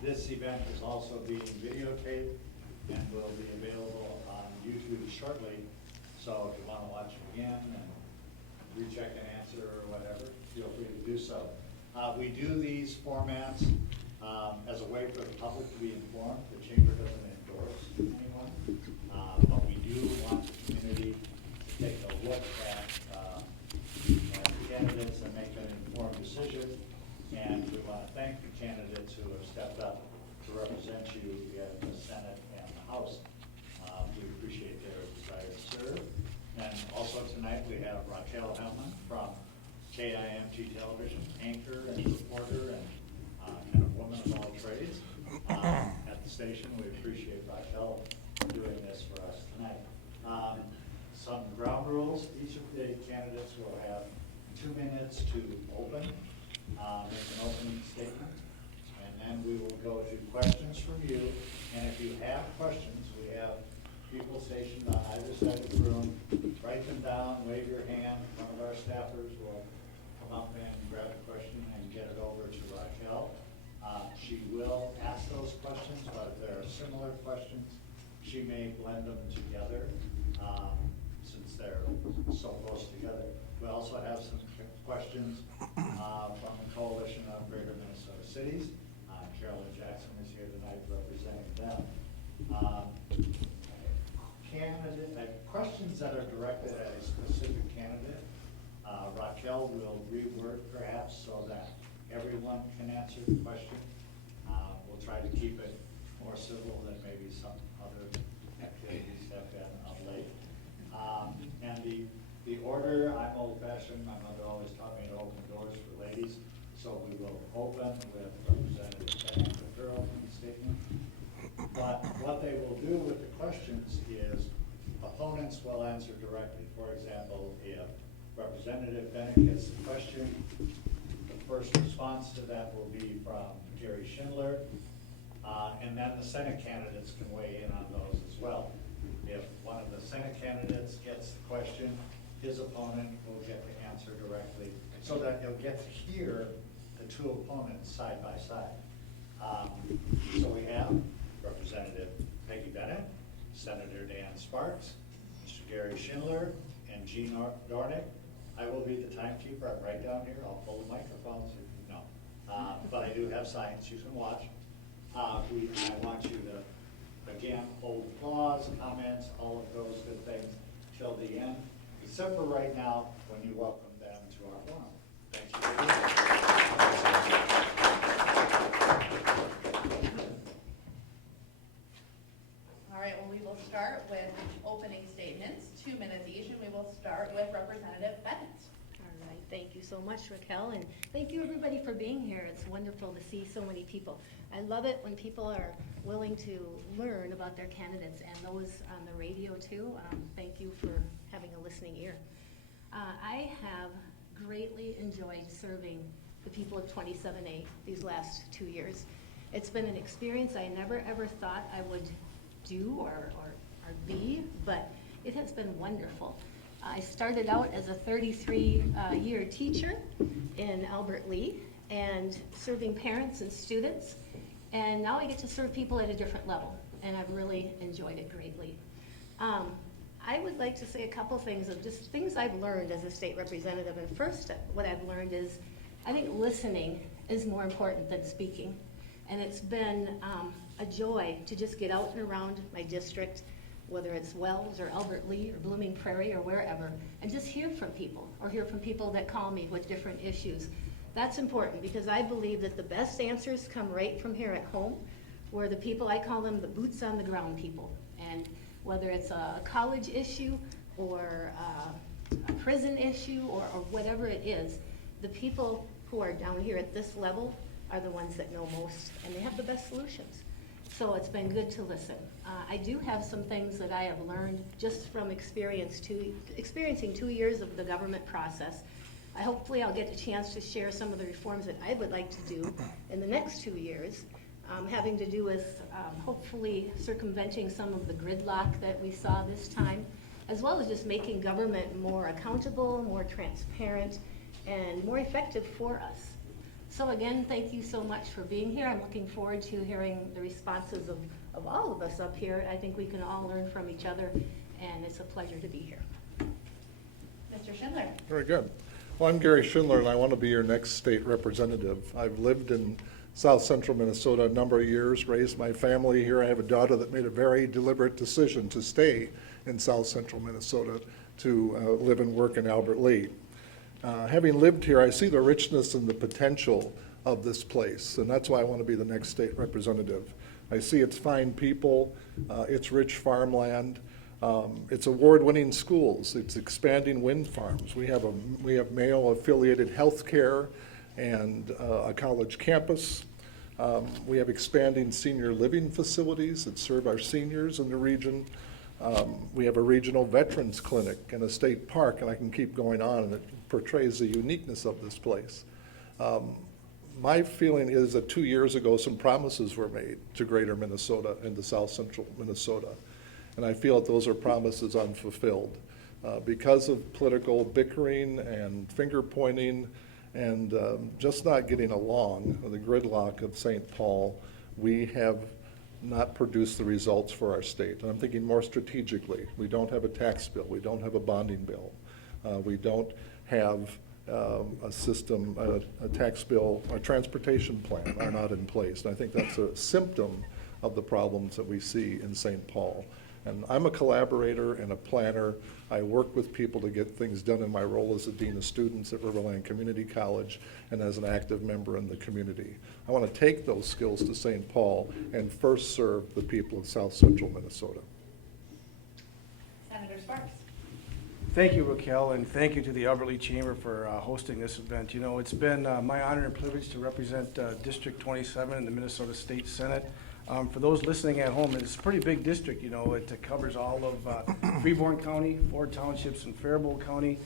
This event is also being videotaped and will be available on YouTube shortly. So if you want to watch it again and recheck an answer or whatever, feel free to do so. We do these formats as a way for the public to be informed. The chamber doesn't endorse anyone, but we do want the community to take a look at the candidates and make an informed decision. And we want to thank the candidates who have stepped up to represent you in the Senate and the House. We appreciate their desire to serve. And also tonight we have Raquel Hellman from KIMT Television, anchor and reporter and kind of woman of all trades at the station. We appreciate Raquel doing this for us tonight. Some ground rules. Each of the candidates will have 2 minutes to open, make an opening statement, and then we will go to questions from you. And if you have questions, we have people stationed on either side of the room. Write them down, wave your hand. One of our staffers will come up and grab a question and get it over to Raquel. She will ask those questions, but if there are similar questions, she may blend them together since they're so close together. We also have some questions from the Coalition of Greater Minnesota Cities. Carolyn Jackson is here tonight representing them. Questions that are directed at a specific candidate, Raquel will reword perhaps so that everyone can answer the question. We'll try to keep it more civil than maybe some other activities have been of late. And the order, I'm old-fashioned. My mother always taught me to open doors for ladies. So we will open with Representative Bennett with her opening statement. But what they will do with the questions is opponents will answer directly. For example, if Representative Bennett gets the question, the first response to that will be from Gary Schindler, and then the Senate candidates can weigh in on those as well. If one of the Senate candidates gets the question, his opponent will get to answer directly, so that you'll get to hear the two opponents side by side. So we have Representative Peggy Bennett, Senator Dan Sparks, Mr. Gary Schindler, and Gene Dornick. I will be the timekeeper. I'm right down here. I'll pull the microphones if you know. But I do have signs you can watch. I want you to, again, hold applause, comments, all of those good things till the end, except for right now when you welcome them to our forum. Thank you for being here. All right, well, we will start with opening statements, 2 minutes each, and we will start with Representative Bennett. All right, thank you so much, Raquel, and thank you everybody for being here. It's wonderful to see so many people. I love it when people are willing to learn about their candidates, and those on the radio too. Thank you for having a listening ear. I have greatly enjoyed serving the people of 27A these last 2 years. It's been an experience I never ever thought I would do or be, but it has been wonderful. I started out as a 33-year teacher in Albert Lea and serving parents and students, and now I get to serve people at a different level, and I've really enjoyed it greatly. I would like to say a couple things of just things I've learned as a state representative, and first what I've learned is I think listening is more important than speaking, and it's been a joy to just get out and around my district, whether it's Wells or Albert Lea or Blooming Prairie or wherever, and just hear from people or hear from people that call me with different issues. That's important because I believe that the best answers come right from here at home, where the people, I call them the boots on the ground people. And whether it's a college issue or a prison issue or whatever it is, the people who are down here at this level are the ones that know most, and they have the best solutions. So it's been good to listen. I do have some things that I have learned just from experiencing 2 years of the government process. Hopefully I'll get a chance to share some of the reforms that I would like to do in the next 2 years, having to do with hopefully circumventing some of the gridlock that we saw this time, as well as just making government more accountable, more transparent, and more effective for us. So again, thank you so much for being here. I'm looking forward to hearing the responses of all of us up here. I think we can all learn from each other, and it's a pleasure to be here. Mr. Schindler. Very good. Well, I'm Gary Schindler, and I want to be your next state representative. I've lived in South Central Minnesota a number of years, raised my family here. I have a daughter that made a very deliberate decision to stay in South Central Minnesota to live and work in Albert Lea. Having lived here, I see the richness and the potential of this place, and that's why I want to be the next state representative. I see its fine people, its rich farmland, its award-winning schools, its expanding wind farms. We have Mayo-affiliated health care and a college campus. We have expanding senior living facilities that serve our seniors in the region. We have a regional veterans clinic and a state park, and I can keep going on, and it portrays the uniqueness of this place. My feeling is that 2 years ago, some promises were made to greater Minnesota and to South Central Minnesota, and I feel that those are promises unfulfilled. Because of political bickering and finger pointing and just not getting along, the gridlock of St. Paul, we have not produce the results for our state. And I'm thinking more strategically. We don't have a tax bill. We don't have a bonding bill. We don't have a system, a tax bill, a transportation plan are not in place. And I think that's a symptom of the problems that we see in St. Paul. And I'm a collaborator and a planner. I work with people to get things done in my role as a dean of students at Riverland Community College and as an active member in the community. I want to take those skills to St. Paul and first serve the people of South Central Minnesota. Senator Sparks. Thank you, Raquel, and thank you to the Albert Lea Chamber for hosting this event. You know, it's been my honor and privilege to represent District 27 in the Minnesota State Senate. For those listening at home, it's a pretty big district. You know, it covers all of Freeborn County, 4 townships in Faribault County,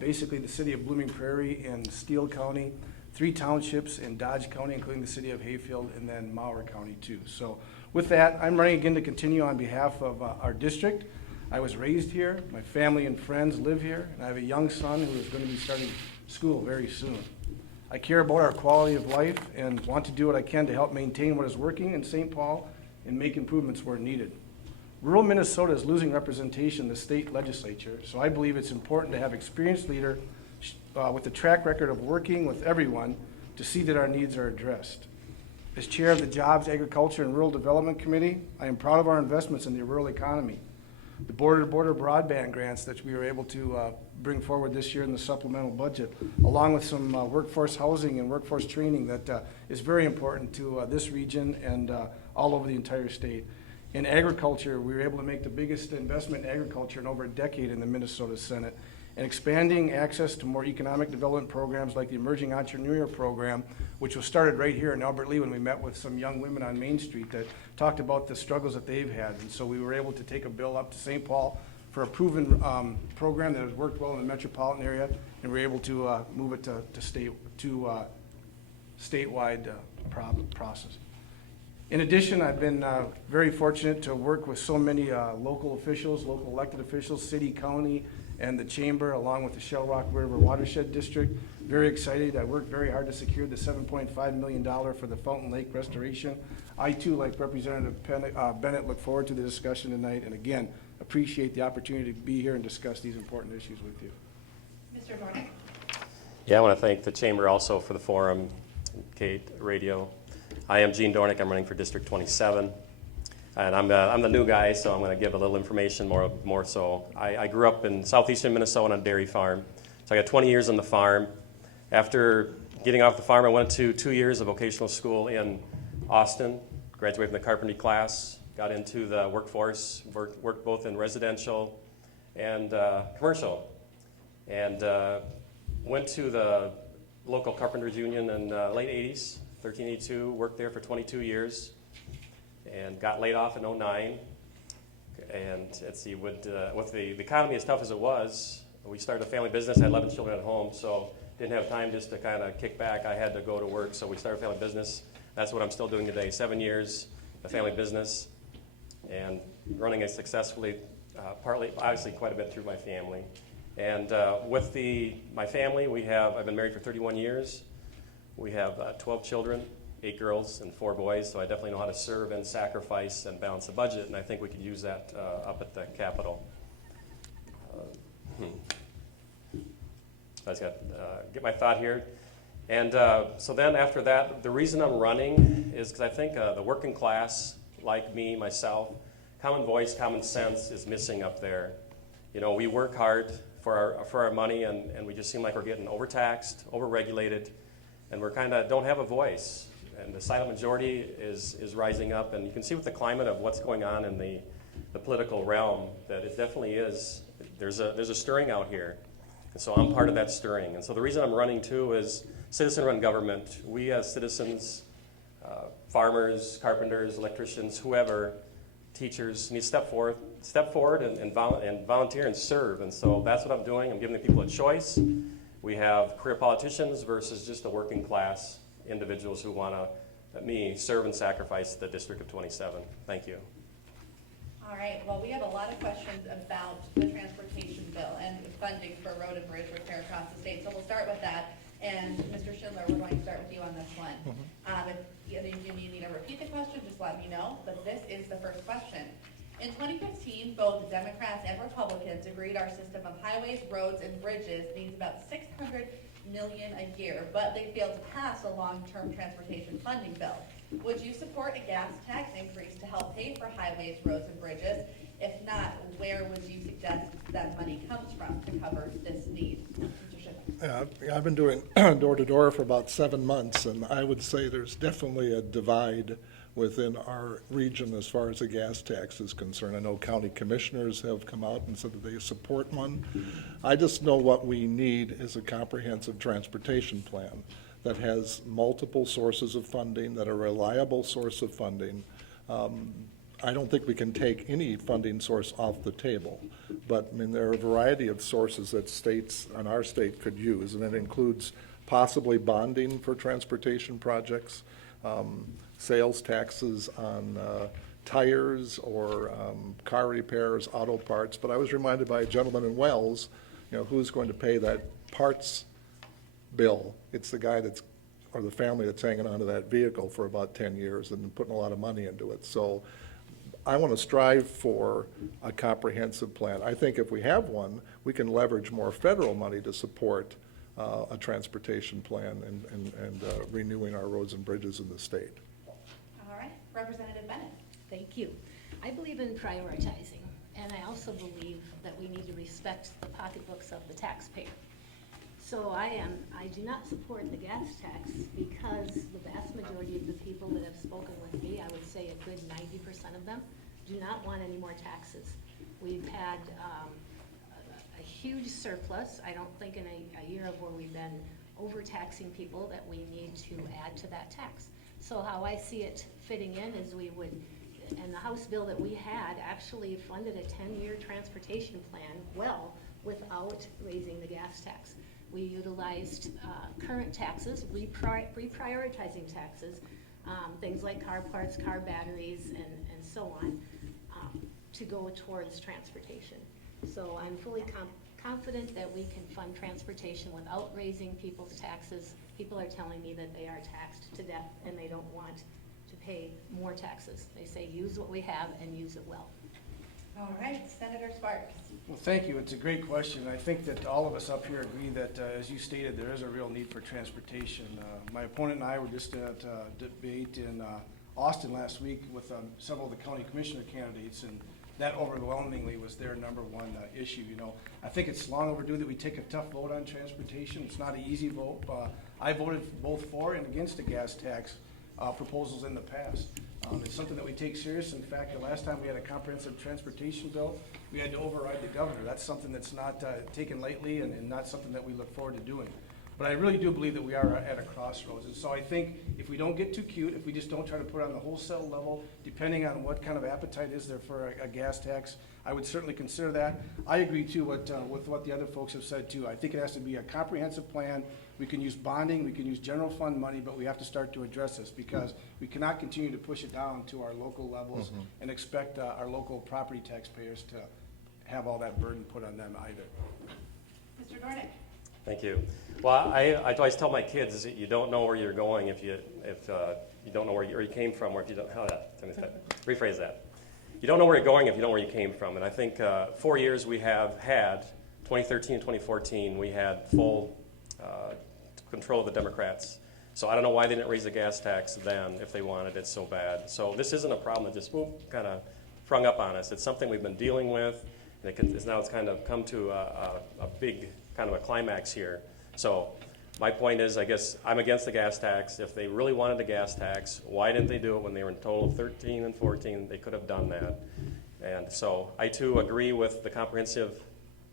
basically the city of Blooming Prairie in Steele County, 3 townships in Dodge County, including the city of Hayfield, and then Mower County too. So with that, I'm running again to continue on behalf of our district. I was raised here, my family and friends live here, and I have a young son who is going to be starting school very soon. I care about our quality of life and want to do what I can to help maintain what is working in St. Paul and make improvements where needed. Rural Minnesota is losing representation in the state legislature, so I believe it's important to have experienced leader with a track record of working with everyone to see that our needs are addressed. As chair of the Jobs, Agriculture, and Rural Development Committee, I am proud of our investments in the rural economy. The border-to-border broadband grants that we were able to bring forward this year in the supplemental budget, along with some workforce housing and workforce training that is very important to this region and all over the entire state. In agriculture, we were able to make the biggest investment in agriculture in over a decade in the Minnesota Senate, and expanding access to more economic development programs like the Emerging Entrepreneur Program, which was started right here in Albert Lea when we met with some young women on Main Street that talked about the struggles that they've had. And so we were able to take a bill up to St. Paul for a proven program that has worked well in the metropolitan area, and we're able to move it to statewide process. In addition, I've been very fortunate to work with so many local officials, local elected officials, city, county, and the chamber, along with the Shell Rock River Watershed District. Very excited. I worked very hard to secure the $7.5 million for the Fountain Lake restoration. I too, like Representative Bennett, look forward to the discussion tonight, and again, appreciate the opportunity to be here and discuss these important issues with you. Mr. Dornick. Yeah, I want to thank the Chamber also for the forum, Kate, radio. I am Gene Dornick. I'm running for District 27. And I'm the new guy, so I'm going to give a little information more so. I grew up in southeastern Minnesota on a dairy farm. So I got 20 years on the farm. After getting off the farm, I went to 2 years of vocational school in Austin, graduated from the carpentry class, got into the workforce, worked both in residential and commercial, and went to the local carpenters union in late 80s, 1382, worked there for 22 years. And got laid off in 2009. And let's see, with the economy as tough as it was, we started a family business, had 11 children at home, so didn't have time just to kind of kick back. I had to go to work, so we started a family business. That's what I'm still doing today, 7 years, a family business, and running it successfully, partly, obviously, quite a bit through my family. And with my family, I've been married for 31 years. We have 12 children, 8 girls and 4 boys, so I definitely know how to serve and sacrifice and balance the budget, and I think we could use that up at the Capitol. I just got get my thought here. And so then after that, the reason I'm running is because I think the working class, like me, myself, common voice, common sense is missing up there. You know, we work hard for our money, and we just seem like we're getting overtaxed, overregulated, and we're kind of don't have a voice. And the silent majority is rising up, and you can see with the climate of what's going on in the political realm that it definitely is. There's a stirring out here. And so I'm part of that stirring. And so the reason I'm running too is citizen-run government. We as citizens, farmers, carpenters, electricians, whoever, teachers, need to step forward and volunteer and serve. And so that's what I'm doing. I'm giving the people a choice. We have career politicians versus just the working class individuals who want to, let me serve and sacrifice the District of 27. Thank you. All right, well, we have a lot of questions about the transportation bill and funding for road and bridge repair across the state, so we'll start with that. And Mr. Schindler, we're going to start with you on this one. If either of you need me to repeat the question, just let me know, but this is the first question. In 2015, both Democrats and Republicans agreed our system of highways, roads, and bridges needs about $600 million a year, but they failed to pass a long-term transportation funding bill. Would you support a gas tax increase to help pay for highways, roads, and bridges? If not, where would you suggest that money comes from to cover this need? Mr. Schindler. I've been doing door-to-door for about 7 months, and I would say there's definitely a divide within our region as far as the gas tax is concerned. I know county commissioners have come out and said that they support one. I just know what we need is a comprehensive transportation plan that has multiple sources of funding, that are a reliable source of funding. I don't think we can take any funding source off the table, but I mean, there are a variety of sources that states, and our state could use, and it includes possibly bonding for transportation projects, sales taxes on tires or car repairs, auto parts. But I was reminded by a gentleman in Wells, you know, who's going to pay that parts bill. It's the guy that's, or the family that's hanging onto that vehicle for about 10 years and putting a lot of money into it. So I want to strive for a comprehensive plan. I think if we have one, we can leverage more federal money to support a transportation plan and renewing our roads and bridges in the state. All right, Representative Bennett. Thank you. I believe in prioritizing, and I also believe that we need to respect the pocketbooks of the taxpayer. So I do not support the gas tax because the vast majority of the people that have spoken with me, I would say a good 90% of them, do not want any more taxes. We've had a huge surplus. I don't think in a year of where we've been overtaxing people that we need to add to that tax. So how I see it fitting in is we would, and the House bill that we had actually funded a 10-year transportation plan well without raising the gas tax. We utilized current taxes, reprioritizing taxes, things like car parts, car batteries, and so on, to go towards transportation. So I'm fully confident that we can fund transportation without raising people's taxes. People are telling me that they are taxed to death and they don't want to pay more taxes. They say use what we have and use it well. All right, Senator Sparks. Well, thank you. It's a great question. I think that all of us up here agree that, as you stated, there is a real need for transportation. My opponent and I were just at a debate in Austin last week with several of the county commissioner candidates, and that overwhelmingly was their number one issue. You know, I think it's long overdue that we take a tough vote on transportation. It's not an easy vote. I voted both for and against the gas tax proposals in the past. It's something that we take serious. In fact, the last time we had a comprehensive transportation bill, we had to override the governor. That's something that's not taken lightly and not something that we look forward to doing. But I really do believe that we are at a crossroads. And so I think if we don't get too cute, if we just don't try to put it on the wholesale level, depending on what kind of appetite is there for a gas tax, I would certainly consider that. I agree too with what the other folks have said too. I think it has to be a comprehensive plan. We can use bonding, we can use general fund money, but we have to start to address this because we cannot continue to push it down to our local levels and expect our local property taxpayers to have all that burden put on them either. Mr. Dornick. Thank you. Well, I always tell my kids that you don't know where you're going if you don't know where you came from, or if you don't, rephrase that. You don't know where you're going if you don't know where you came from. And I think 4 years we have had, 2013 and 2014, we had full control of the Democrats. So I don't know why they didn't raise the gas tax then if they wanted it so bad. So this isn't a problem that just kind of sprung up on us. It's something we've been dealing with, and now it's kind of come to a big kind of a climax here. So my point is, I guess I'm against the gas tax. If they really wanted a gas tax, why didn't they do it when they were in total of 13 and 14? They could have done that. And so I too agree with the comprehensive,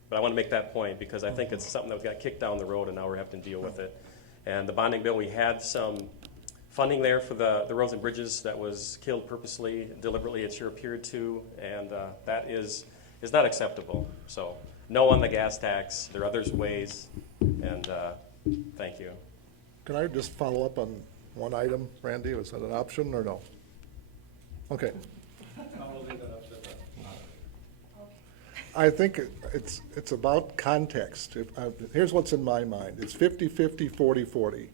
but I want to make that point because I think it's something that got kicked down the road and now we're having to deal with it. And the bonding bill, we had some funding there for the roads and bridges that was killed purposely, deliberately, it sure appeared to, and that is not acceptable. So no on the gas tax. There are other ways, and thank you. Can I just follow up on one item, Randy? Was that an option or no? Okay. I think it's about context. Here's what's in my mind. It's 50-50, 40-40.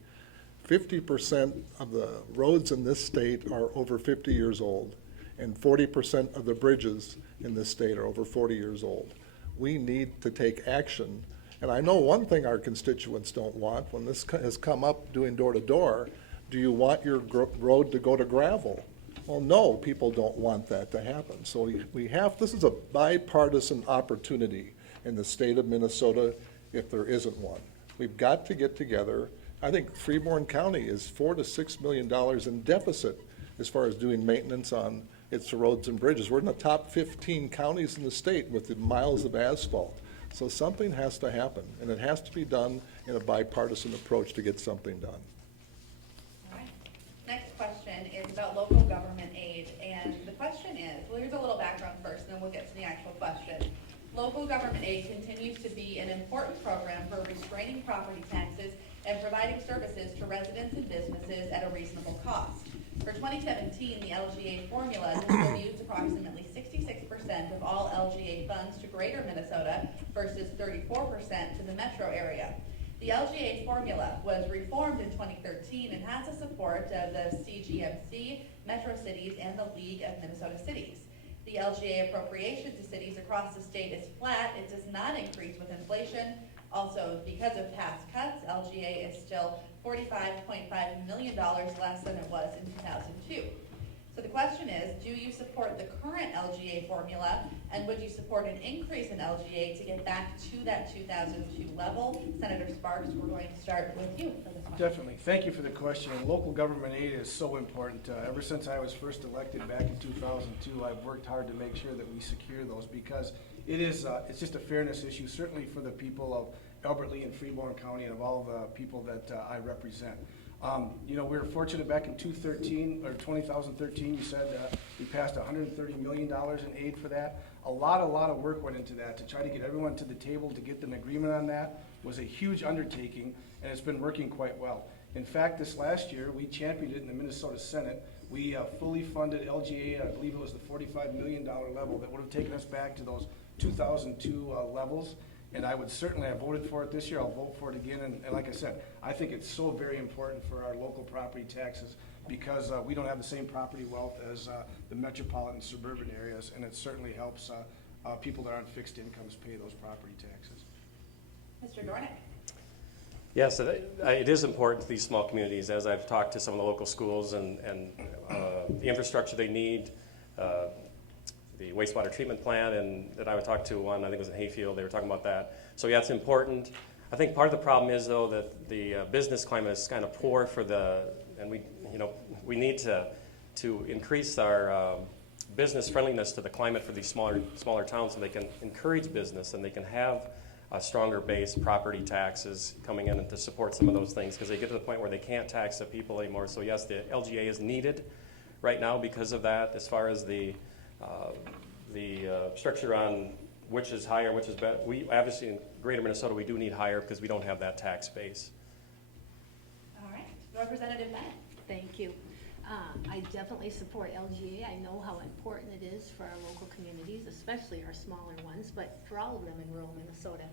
50% of the roads in this state are over 50 years old, and 40% of the bridges in this state are over 40 years old. We need to take action. And I know one thing our constituents don't want, when this has come up doing door-to-door, do you want your road to go to gravel? Well, no, people don't want that to happen. So this is a bipartisan opportunity in the state of Minnesota if there isn't one. We've got to get together. I think Freeborn County is $4 to $6 million in deficit as far as doing maintenance on its roads and bridges. We're in the top 15 counties in the state with the miles of asphalt. So something has to happen, and it has to be done in a bipartisan approach to get something done. All right. Next question is about local government aid, and the question is, well, here's a little background first, and then we'll get to the actual question. Local government aid continues to be an important program for restraining property taxes and providing services to residents and businesses at a reasonable cost. For 2017, the LGA formula distributes approximately 66% of all LGA funds to Greater Minnesota versus 34% to the metro area. The LGA formula was reformed in 2013 and has the support of the CGMC, Metro Cities, and the League of Minnesota Cities. The LGA appropriation to cities across the state is flat. It does not increase with inflation. Also, because of past cuts, LGA is still $45.5 million less than it was in 2002. So the question is, do you support the current LGA formula, and would you support an increase in LGA to get back to that 2002 level? Senator Sparks, we're going to start with you for this one. Definitely. Thank you for the question. Local government aid is so important. Ever since I was first elected back in 2002, I've worked hard to make sure that we secure those because it's just a fairness issue, certainly for the people of Albert Lea and Freeborn County and of all the people that I represent. We were fortunate back in 2013, you said we passed $130 million in aid for that. A lot of work went into that to try to get everyone to the table to get an agreement on that. Was a huge undertaking, and it's been working quite well. In fact, this last year, we championed it in the Minnesota Senate. We fully funded LGA, I believe it was the $45 million level that would have taken us back to those 2002 levels. And I voted for it this year, I'll vote for it again, and like I said, I think it's so very important for our local property taxes because we don't have the same property wealth as the metropolitan suburban areas, and it certainly helps people that are on fixed incomes pay those property taxes. Mr. Dornick. Yes, it is important to these small communities, as I've talked to some of the local schools and the infrastructure they need, the wastewater treatment plant, and that I would talk to one, I think it was in Hayfield, they were talking about that. So yeah, it's important. I think part of the problem is though that the business climate is kind of poor and we need to increase our business friendliness to the climate for these smaller towns so they can encourage business and they can have a stronger base property taxes coming in and to support some of those things because they get to the point where they can't tax the people anymore. So yes, the LGA is needed right now because of that as far as the structure on which is higher, which is better. We obviously in Greater Minnesota we do need higher because we don't have that tax base. All right, Representative Bennett. Thank you. I definitely support LGA. I know how important it is for our local communities, especially our smaller ones, but for all of them in rural Minnesota.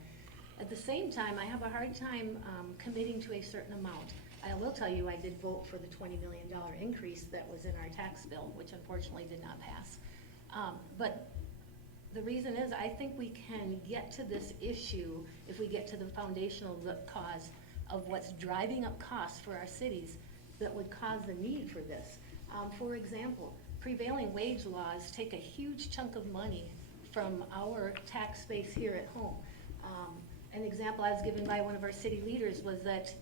At the same time, I have a hard time committing to a certain amount. I will tell you, I did vote for the $20 million increase that was in our tax bill, which unfortunately did not pass. But the reason is, I think we can get to this issue if we get to the foundational root cause of what's driving up costs for our cities that would cause the need for this. For example, prevailing wage laws take a huge chunk of money from our tax base here at home. An example I was given by one of our city leaders was that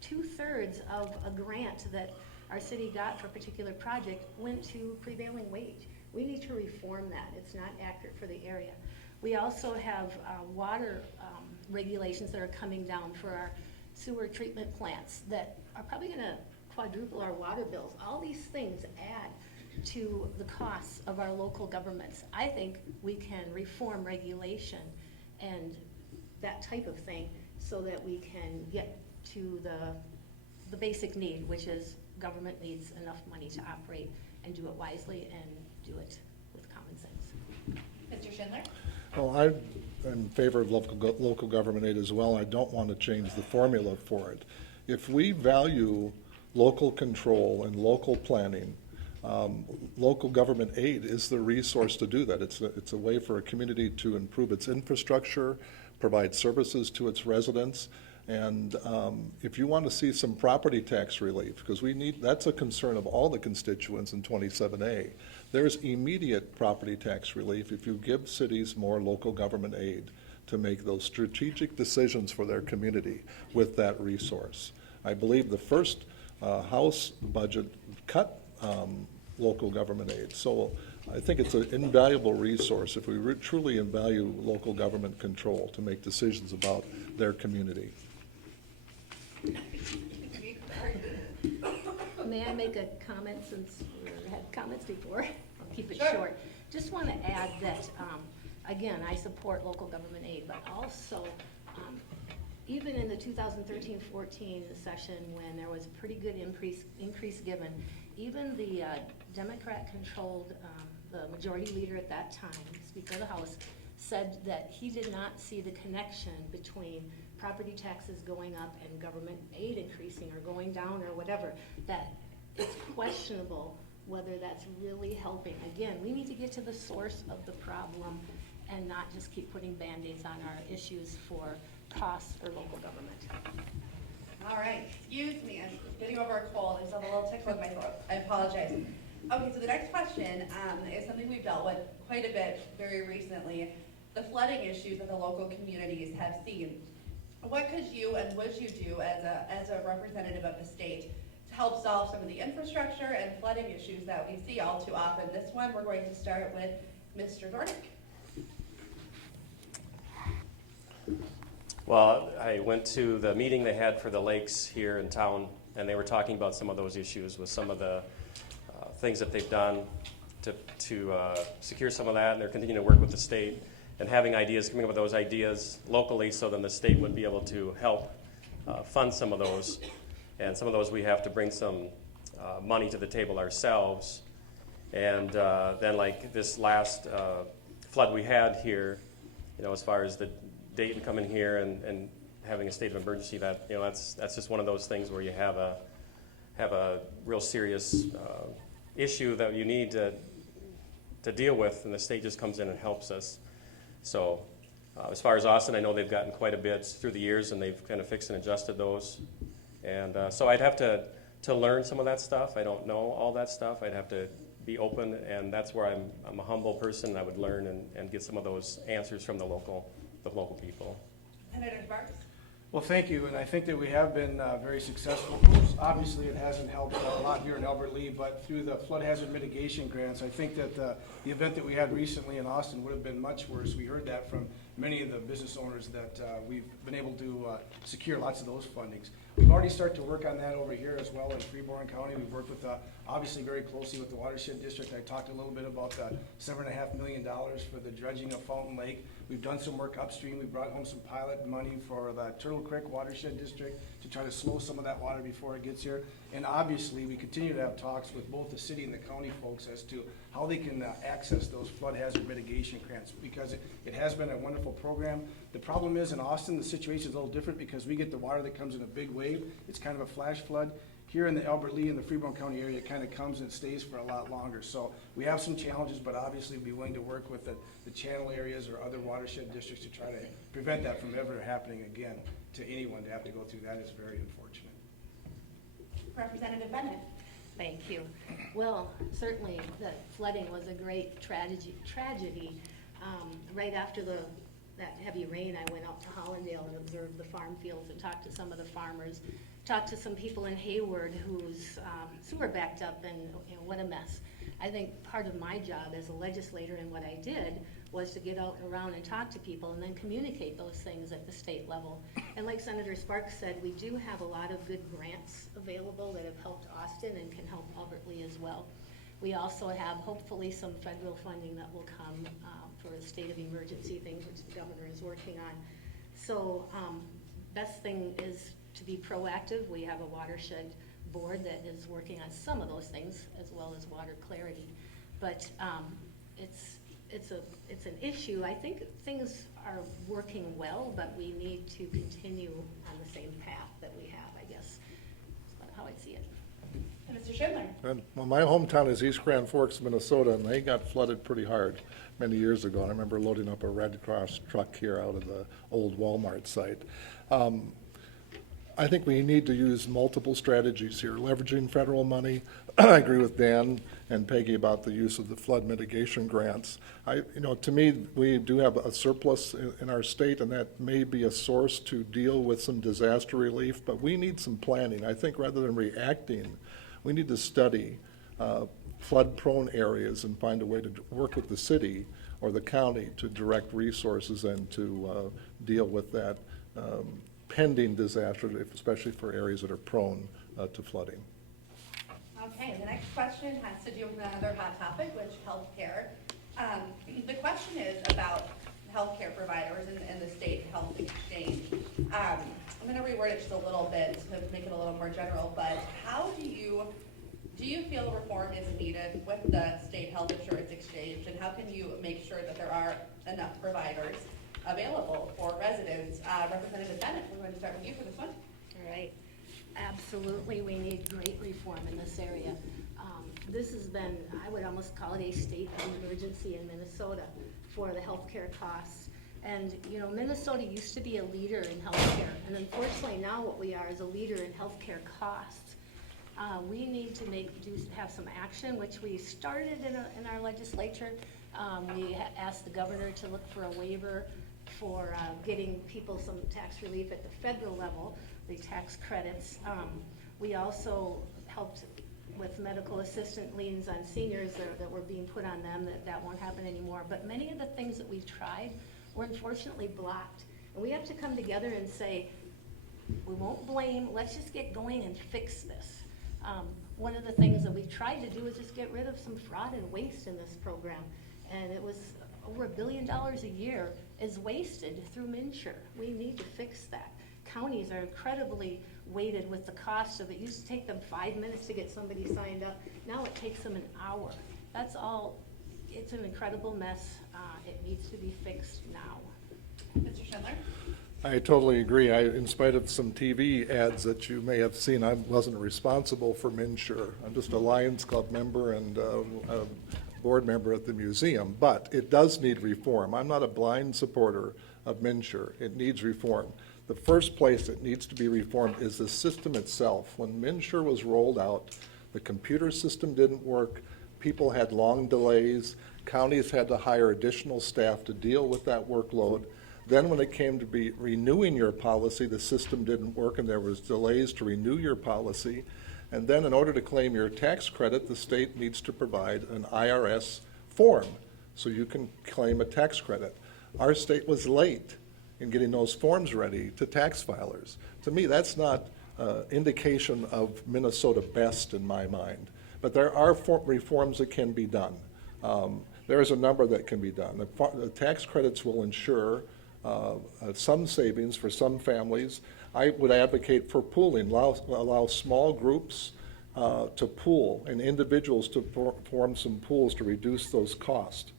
2/3 of a grant that our city got for a particular project went to prevailing wage. We need to reform that. It's not accurate for the area. We also have water regulations that are coming down for our sewer treatment plants that are probably gonna quadruple our water bills. All these things add to the costs of our local governments. I think we can reform regulation and that type of thing so that we can get to the basic need, which is government needs enough money to operate and do it wisely and do it with common sense. Mr. Schindler? Well, I'm in favor of local government aid as well. I don't want to change the formula for it. If we value local control and local planning, local government aid is the resource to do that. It's a way for a community to improve its infrastructure, provide services to its residents, and if you want to see some property tax relief, because that's a concern of all the constituents in 27A, there's immediate property tax relief if you give cities more local government aid to make those strategic decisions for their community with that resource. I believe the first House budget cut local government aid. So I think it's an invaluable resource if we truly value local government control to make decisions about their community. May I make a comment since we had comments before? I'll keep it Sure. short. Just want to add that, again, I support local government aid, but also, even in the 2013-14 session when there was a pretty good increase given, even the Democrat-controlled, the majority leader at that time, Speaker of the House, said that he did not see the connection between property taxes going up and government aid increasing or going down or whatever, that it's questionable whether that's really helping. Again, we need to get to the source of the problem and not just keep putting Band-Aids on our issues for costs or local government. All right, excuse me, I'm getting over a cold, I just have a little tickle in my throat, I apologize. Okay, so the next question is something we've dealt with quite a bit very recently, the flooding issues that the local communities have seen. What could you and would you do as a representative of the state to help solve some of the infrastructure and flooding issues that we see all too often? This one, we're going to start with Mr. Dornick. Well, I went to the meeting they had for the lakes here in town, and they were talking about some of those issues with some of the things that they've done to secure some of that, and they're continuing to work with the state and having ideas, coming up with those ideas locally so then the state would be able to help fund some of those. And some of those we have to bring some money to the table ourselves. And then like this last flood we had here, you know, as far as the Dayton coming here and having a state of emergency, that, you know, that's just one of those things where you have a real serious issue that you need to deal with, and the state just comes in and helps us. So as far as Austin, I know they've gotten quite a bit through the years, and they've kind of fixed and adjusted those. And so I'd have to learn some of that stuff. I don't know all that stuff. I'd have to be open, and that's where I'm a humble person. I would learn and get some of those answers from the local people. Senator Sparks? Well, thank you, and I think that we have been very successful. Obviously, it hasn't helped a lot here in Albert Lea, but through the flood hazard mitigation grants, I think that the event that we had recently in Austin would have been much worse. We heard that from many of the business owners that we've been able to secure lots of those fundings. We've already started to work on that over here as well in Freeborn County. We've worked with, obviously very closely with the Watershed District. I talked a little bit about the $7.5 million for the dredging of Fountain Lake. We've done some work upstream. We brought home some pilot money for the Turtle Creek Watershed District to try to slow some of that water before it gets here. And obviously, we continue to have talks with both the city and the county folks as to how they can access those flood hazard mitigation grants, because it has been a wonderful program. The problem is in Austin, the situation is a little different because we get the water that comes in a big wave. It's kind of a flash flood. Here in the Albert Lea and the Freeborn County area, it kind of comes and stays for a lot longer. So we have some challenges, but obviously we'd be willing to work with the channel areas or other watershed districts to try to prevent that from ever happening again to anyone. To have to go through that is very unfortunate. Representative Bennett. Thank you. Well, certainly the flooding was a great tragedy. Right after that heavy rain, I went out to Hollandale and observed the farm fields and talked to some of the farmers, talked to some people in Hayward whose sewer backed up, and what a mess. I think part of my job as a legislator and what I did was to get out and around and talk to people and then communicate those things at the state level. And like Senator Sparks said, we do have a lot of good grants available that have helped Austin and can help Albert Lea as well. We also have hopefully some federal funding that will come for the state of emergency things, which the governor is working on. So best thing is to be proactive. We have a watershed board that is working on some of those things as well as water clarity. But it's an issue. I think things are working well, but we need to continue on the same path that we have, I guess. That's how I see it. And Mr. Schindler. And, well, my hometown is East Grand Forks, Minnesota, and they got flooded pretty hard many years ago. I remember loading up a Red Cross truck here out of the old Walmart site. I think we need to use multiple strategies here, leveraging federal money. I agree with Dan and Peggy about the use of the flood mitigation grants. To me, we do have a surplus in our state, and that may be a source to deal with some disaster relief, but we need some planning. I think rather than reacting, we need to study flood-prone areas and find a way to work with the city or the county to direct resources and to deal with that pending disaster, especially for areas that are prone to flooding. Okay, the next question has to do with another hot topic, which healthcare. The question is about healthcare providers and the state health exchange. I'm going to reword it just a little bit to make it a little more general, but how do you feel reform is needed with the state health insurance exchange, and how can you make sure that there are enough providers available for residents? Representative Bennett, we're going to start with you for this one. All right. Absolutely, we need great reform in this area. This has been, I would almost call it a state of emergency in Minnesota for the healthcare costs. And, Minnesota used to be a leader in healthcare, and unfortunately now what we are is a leader in healthcare costs. We need to have some action, which we started in our legislature. We asked the governor to look for a waiver for getting people some tax relief at the federal level, the tax credits. We also helped with medical assistant liens on seniors that were being put on them, that won't happen anymore. But many of the things that we've tried were unfortunately blocked. And we have to come together and say, we won't blame, let's just get going and fix this. One of the things that we tried to do is just get rid of some fraud and waste in this program. And it was over $1 billion a year is wasted through MNsure. We need to fix that. Counties are incredibly weighted with the cost of it. It used to take them 5 minutes to get somebody signed up. Now it takes them an hour. That's all. It's an incredible mess. It needs to be fixed now. Mr. Schindler? I totally agree. In spite of some TV ads that you may have seen, I wasn't responsible for MNsure. I'm just a Lions Club member and a board member at the museum, but it does need reform. I'm not a blind supporter of MNsure. It needs reform. The first place it needs to be reformed is the system itself. When MNsure was rolled out, the computer system didn't work, people had long delays, counties had to hire additional staff to deal with that workload. Then when it came to be renewing your policy, the system didn't work and there was delays to renew your policy. And then in order to claim your tax credit, the state needs to provide an IRS form so you can claim a tax credit. Our state was late in getting those forms ready to tax filers. To me, that's not indication of Minnesota best in my mind. But there are reforms that can be done. There is a number that can be done. The tax credits will ensure some savings for some families. I would advocate for pooling, allow small groups to pool and individuals to form some pools to reduce those costs.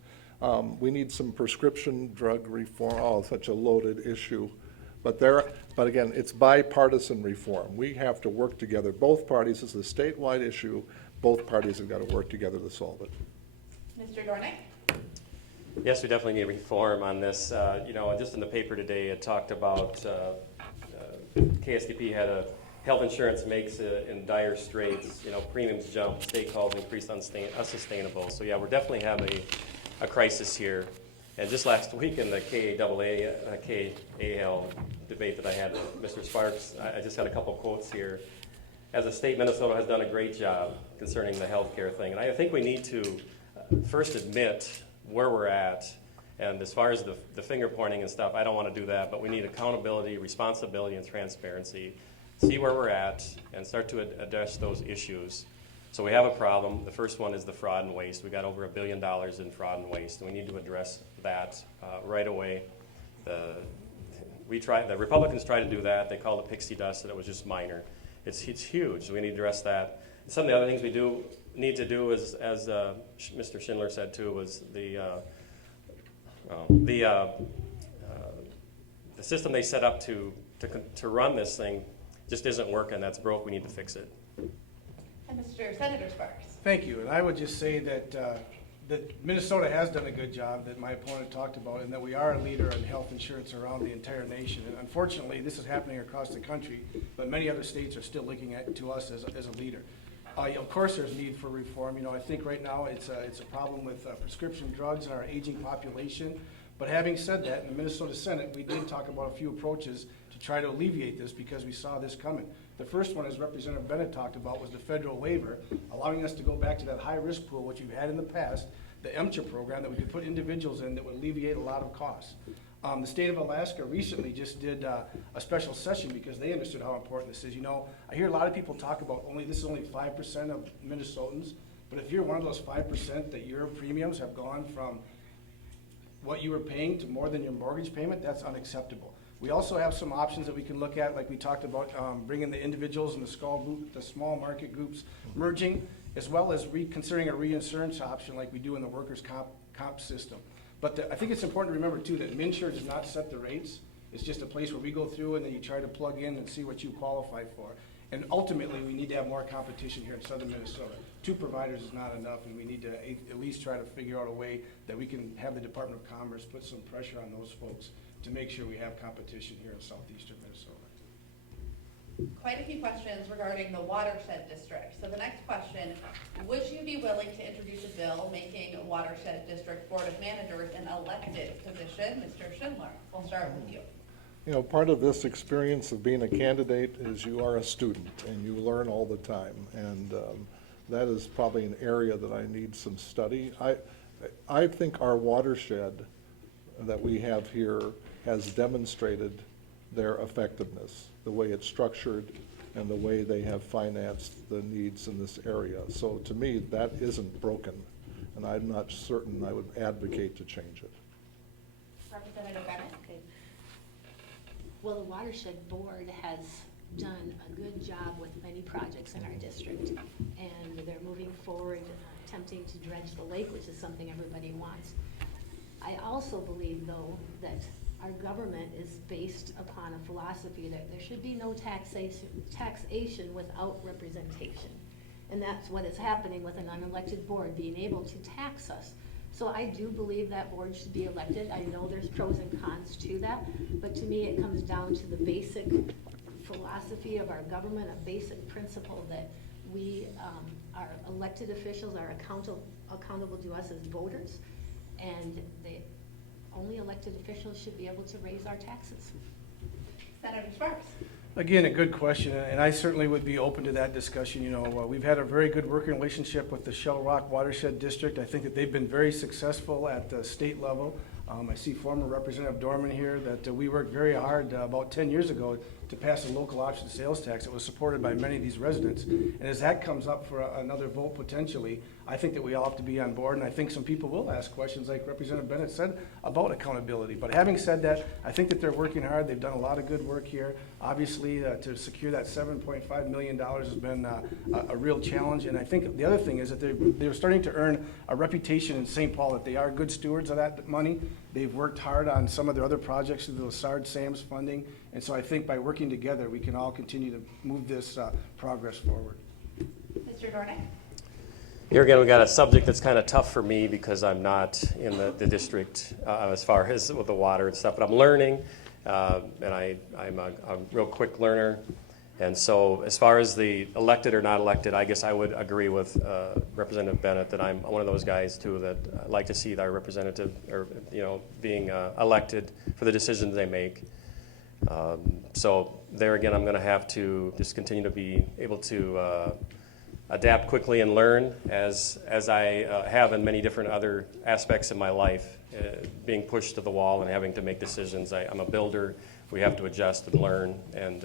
We need some prescription drug reform. Oh, such a loaded issue. But again, it's bipartisan reform. We have to work together. Both parties, it's a statewide issue. Both parties have got to work together to solve it. Mr. Dornick? Yes, we definitely need reform on this. You know, just in the paper today, it talked about KSDP had a health insurance makes it in dire straits. You know, premiums jump, state calls increase unsustainable. So yeah, we're definitely having a crisis here. And just last week in the KAL debate that I had with Mr. Sparks, I just had a couple quotes here. As a state, Minnesota has done a great job concerning the healthcare thing. And I think we need to first admit where we're at. And as far as the finger pointing and stuff, I don't want to do that, but we need accountability, responsibility, and transparency. See where we're at and start to address those issues. So we have a problem. The first one is the fraud and waste. We got over $1 billion in fraud and waste, and we need to address that right away. The Republicans tried to do that. They called it pixie dust, and it was just minor. It's huge. We need to address that. Some of the other things we need to do is, as Mr. Schindler said too, was the system they set up to run this thing just isn't working. That's broke. We need to fix it. And Mr. Senator Sparks? Thank you, and I would just say that Minnesota has done a good job that my opponent talked about, and that we are a leader in health insurance around the entire nation. And unfortunately, this is happening across the country, but many other states are still looking to us as a leader. Of course, there's need for reform. You know, I think right now it's a problem with prescription drugs and our aging population. But having said that, in the Minnesota Senate, we did talk about a few approaches to try to alleviate this because we saw this coming. The first one, as Representative Bennett talked about, was the federal waiver, allowing us to go back to that high-risk pool, which we've had in the past, the MCHA program that we could put individuals in that would alleviate a lot of costs. The state of Alaska recently just did a special session because they understood how important this is. You know, I hear a lot of people talk about this is only 5% of Minnesotans, but if you're one of those 5% that your premiums have gone from what you were paying to more than your mortgage payment, that's unacceptable. We also have some options that we can look at, like we talked about, bringing the individuals and the small market groups merging, as well as considering a reinsurance option like we do in the workers' comp system. But I think it's important to remember, too, that MNsure does not set the rates. It's just a place where we go through and then you try to plug in and see what you qualify for. And ultimately, we need to have more competition here in southern Minnesota. 2 providers is not enough, and we need to at least try to figure out a way that we can have the Department of Commerce put some pressure on those folks to make sure we have competition here in southeastern Minnesota. Quite a few questions regarding the watershed district. So the next question, would you be willing to introduce a bill making watershed district board of managers an elected position? Mr. Schindler, we'll start with you. You know, part of this experience of being a candidate is you are a student and you learn all the time. And that is probably an area that I need some study. I think our watershed that we have here has demonstrated their effectiveness, the way it's structured and the way they have financed the needs in this area. So to me, that isn't broken, and I'm not certain I would advocate to change it. Representative Bennett? Okay. Well, the Watershed Board has done a good job with many projects in our district, and they're moving forward, attempting to dredge the lake, which is something everybody wants. I also believe, though, that our government is based upon a philosophy that there should be no taxation without representation. And that's what is happening with an unelected board, being able to tax us. So I do believe that board should be elected. I know there's pros and cons to that, but to me it comes down to the basic philosophy of our government, a basic principle that we, our elected officials are accountable to us as voters, and the only elected officials should be able to raise our taxes. Senator Sparks? Again, a good question, and I certainly would be open to that discussion. You know, we've had a very good working relationship with the Shell Rock Watershed District. I think that they've been very successful at the state level. I see former Representative Dorman here, that we worked very hard about 10 years ago to pass a local option sales tax that was supported by many of these residents. And as that comes up for another vote potentially, I think that we all have to be on board, and I think some people will ask questions like Representative Bennett said about accountability. But having said that, I think that they're working hard. They've done a lot of good work here. Obviously, to secure that $7.5 million has been a real challenge, and I think the other thing is that they're starting to earn a reputation in St. Paul that they are good stewards of that money. They've worked hard on some of their other projects through the LaSard-Sams funding, and so I think by working together, we can all continue to move this progress forward. Mr. Dornick? Here again, we got a subject that's kind of tough for me because I'm not in the district as far as with the water and stuff, but I'm learning, and I'm a real quick learner. And so as far as the elected or not elected, I guess I would agree with Representative Bennett that I'm one of those guys too that I'd like to see our representative or being elected for the decisions they make. So there again, I'm going to have to just continue to be able to adapt quickly and learn as I have in many different other aspects of my life, being pushed to the wall and having to make decisions. I'm a builder. We have to adjust and learn, and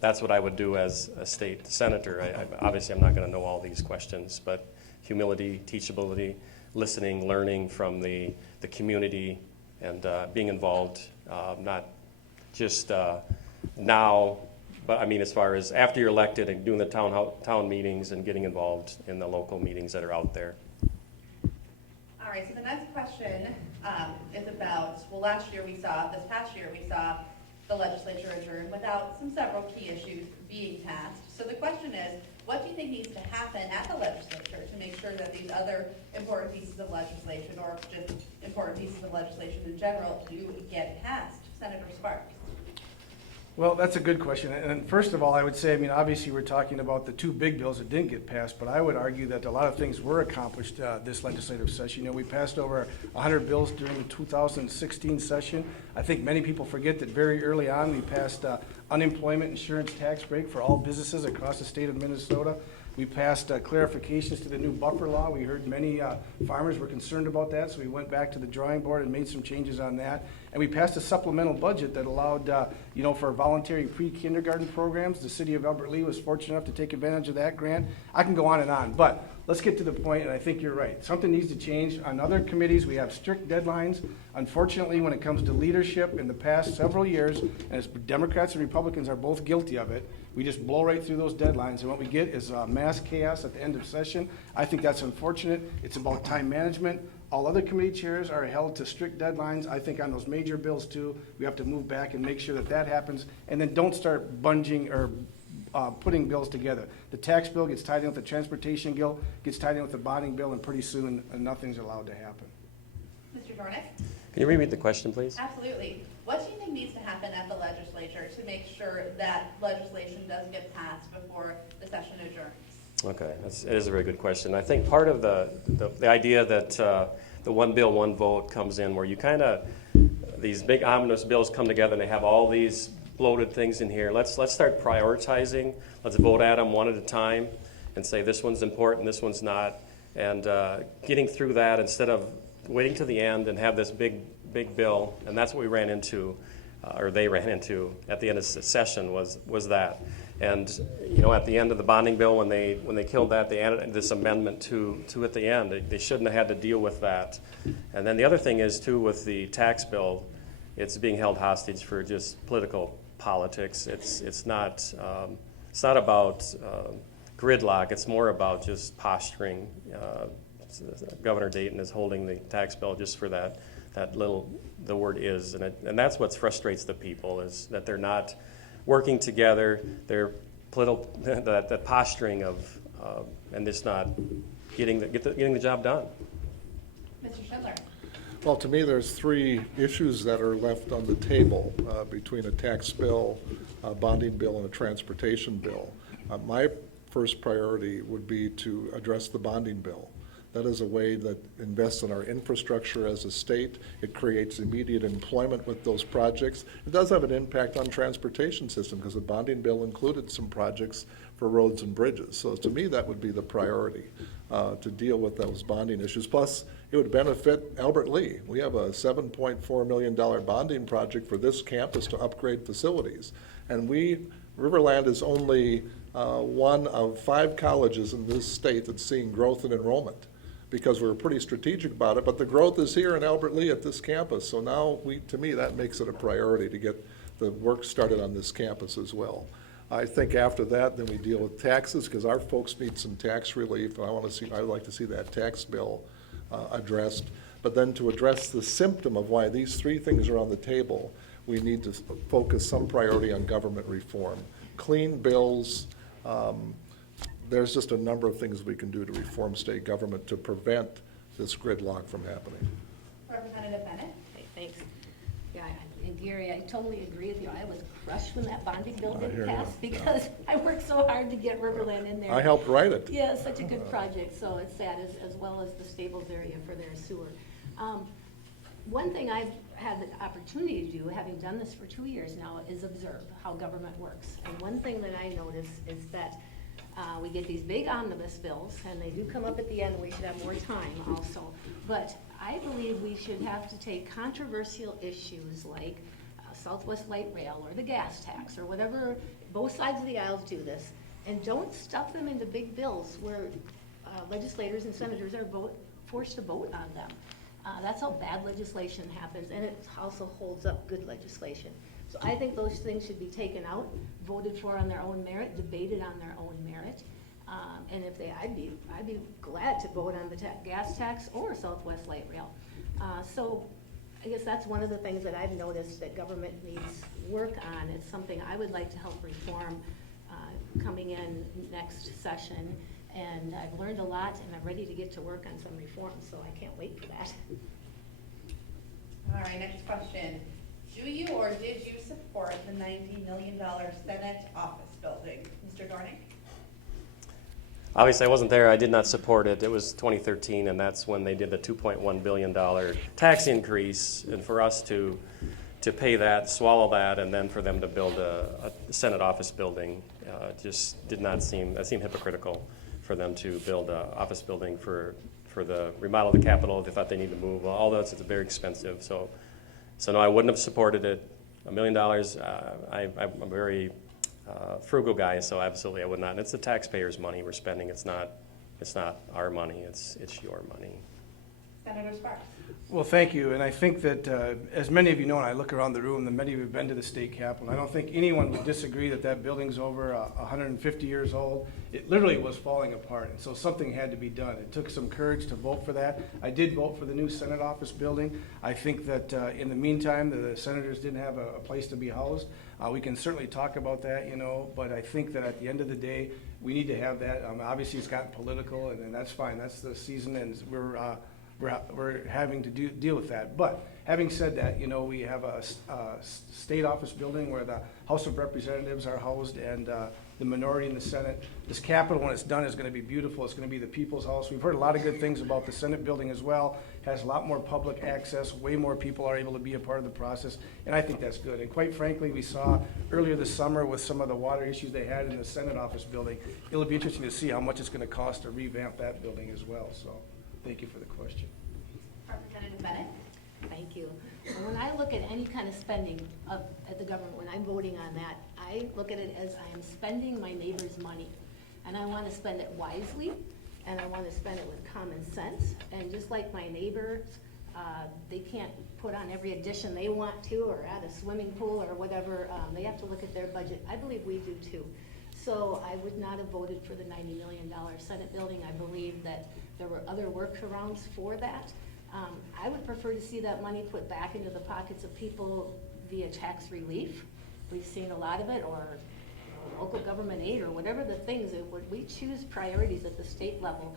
that's what I would do as a state senator. Obviously, I'm not going to know all these questions, but humility, teachability, listening, learning from the community, and being involved, not just now, but I mean as far as after you're elected and doing the town meetings and getting involved in the local meetings that are out there. All right, so the next question is about, well, this past year we saw the legislature adjourn without several key issues being passed. So the question is, what do you think needs to happen at the legislature to make sure that these other important pieces of legislation, or just important pieces of legislation in general, do get passed? Senator Sparks. Well, that's a good question. And first of all, I would say, I mean, obviously we're talking about the two big bills that didn't get passed, but I would argue that a lot of things were accomplished this legislative session. We passed over 100 bills during the 2016 session. I think many people forget that very early on we passed unemployment insurance tax break for all businesses across the state of Minnesota. We passed clarifications to the new buffer law. We heard many farmers were concerned about that, so we went back to the drawing board and made some changes on that. And we passed a supplemental budget that allowed, for voluntary pre-kindergarten programs. The city of Albert Lea was fortunate enough to take advantage of that grant. I can go on, but let's get to the point, and I think you're right. Something needs to change. On other committees, we have strict deadlines. Unfortunately, when it comes to leadership in the past several years, and as Democrats and Republicans are both guilty of it, we just blow right through those deadlines, and what we get is mass chaos at the end of session. I think that's unfortunate. It's about time management. All other committee chairs are held to strict deadlines. I think on those major bills too, we have to move back and make sure that that happens, and then don't start bunging or putting bills together. The tax bill gets tied in with the transportation bill, gets tied in with the bonding bill, and pretty soon nothing's allowed to happen. Mr. Dornick? Can you repeat the question, please? Absolutely. What do you think needs to happen at the legislature to make sure that legislation does get passed before the session adjourns? Okay, it is a very good question. I think part of the idea that the one bill, one vote comes in where you kind of, these big omnibus bills come together and they have all these bloated things in here. Let's start prioritizing. Let's vote at them one at a time and say this one's important, this one's not. And getting through that instead of waiting to the end and have this big bill, and that's what we ran into, or they ran into at the end of the session was that. And at the end of the bonding bill, when they killed that, they added this amendment to at the end. They shouldn't have had to deal with that. And then the other thing is too with the tax bill, it's being held hostage for just political politics. It's not about gridlock. It's more about just posturing. Governor Dayton is holding the tax bill just for that little, the word is, and that's what frustrates the people, is that they're not working together. They're political, that posturing of, and just not getting the job done. Mr. Schindler? Well, to me, there's three issues that are left on the table between a tax bill, a bonding bill, and a transportation bill. My first priority would be to address the bonding bill. That is a way that invests in our infrastructure as a state. It creates immediate employment with those projects. It does have an impact on transportation system because the bonding bill included some projects for roads and bridges. So to me, that would be the priority, to deal with those bonding issues. Plus, it would benefit Albert Lee. We have a $7.4 million bonding project for this campus to upgrade facilities. And Riverland is only one of 5 colleges in this state that's seeing growth in enrollment, because we're pretty strategic about it, but the growth is here in Albert Lee at this campus. So now, to me, that makes it a priority to get the work started on this campus as well. I think after that, then we deal with taxes, because our folks need some tax relief, and I'd like to see that tax bill addressed. But then to address the symptom of why these 3 things are on the table, we need to focus some priority on government reform. Clean bills, there's just a number of things we can do to reform state government to prevent this gridlock from happening. Representative Bennett? Okay, thanks. Yeah, and Gary, I totally agree with you. I was crushed when that bonding bill I hear didn't you. pass, because I worked so hard to get Riverland in there. I helped write it. Yeah, it's such a good project, so it's sad, as well as the Stables area for their sewer. One thing I've had the opportunity to do, having done this for 2 years now, is observe how government works. And one thing that I notice is that we get these big omnibus bills, and they do come up at the end, we should have more time also. But I believe we should have to take controversial issues like Southwest Light Rail or the gas tax or whatever, both sides of the aisles do this, and don't stuff them into big bills where legislators and senators are forced to vote on them. That's how bad legislation happens, and it also holds up good legislation. So I think those things should be taken out, voted for on their own merit, debated on their own merit. And if I'd be glad to vote on the gas tax or Southwest Light Rail. So I guess that's one of the things that I've noticed that government needs work on. It's something I would like to help reform coming in next session. And I've learned a lot, and I'm ready to get to work on some reforms, so I can't wait for that. All right, next question. Do you or did you support the $90 million Senate office building? Mr. Dornick? Obviously, I wasn't there. I did not support it. It was 2013, and that's when they did the $2.1 billion tax increase. And for us to pay that, swallow that, and then for them to build a Senate office building just did not seem, that seemed hypocritical for them to build an office building for the remodel of the Capitol. They thought they needed to move, although it's very expensive. So no, I wouldn't have supported it. $1 million, I'm a very frugal guy, so absolutely I would not. And it's the taxpayers' money we're spending. It's not our money. It's your money. Senator Sparks? Well, thank you, and I think that, as many of you know, and I look around the room, that many of you have been to the state capitol, I don't think anyone would disagree that that building's over 150 years old. It literally was falling apart, and so something had to be done. It took some courage to vote for that. I did vote for the new Senate office building. I think that in the meantime, the senators didn't have a place to be housed. We can certainly talk about that, but I think that at the end of the day, we need to have that. Obviously, it's gotten political, and that's fine. That's the season, and we're having to deal with that. But having said that, we have a state office building where the House of Representatives are housed and the minority in the Senate. This Capitol, when it's done, is going to be beautiful. It's going to be the people's house. We've heard a lot of good things about the Senate building as well. It has a lot more public access. Way more people are able to be a part of the process, and I think that's good. And quite frankly, we saw earlier this summer with some of the water issues they had in the Senate office building, it'll be interesting to see how much it's going to cost to revamp that building as well. So thank you for the question. Representative Bennett? Thank you. When I look at any kind of spending at the government, when I'm voting on that, I look at it as I am spending my neighbor's money. And I want to spend it wisely, and I want to spend it with common sense. And just like my neighbors, they can't put on every addition they want to or add a swimming pool or whatever. They have to look at their budget. I believe we do too. So I would not have voted for the $90 million Senate building. I believe that there were other workarounds for that. I would prefer to see that money put back into the pockets of people via tax relief. We've seen a lot of it, or local government aid, or whatever the things. We choose priorities at the state level.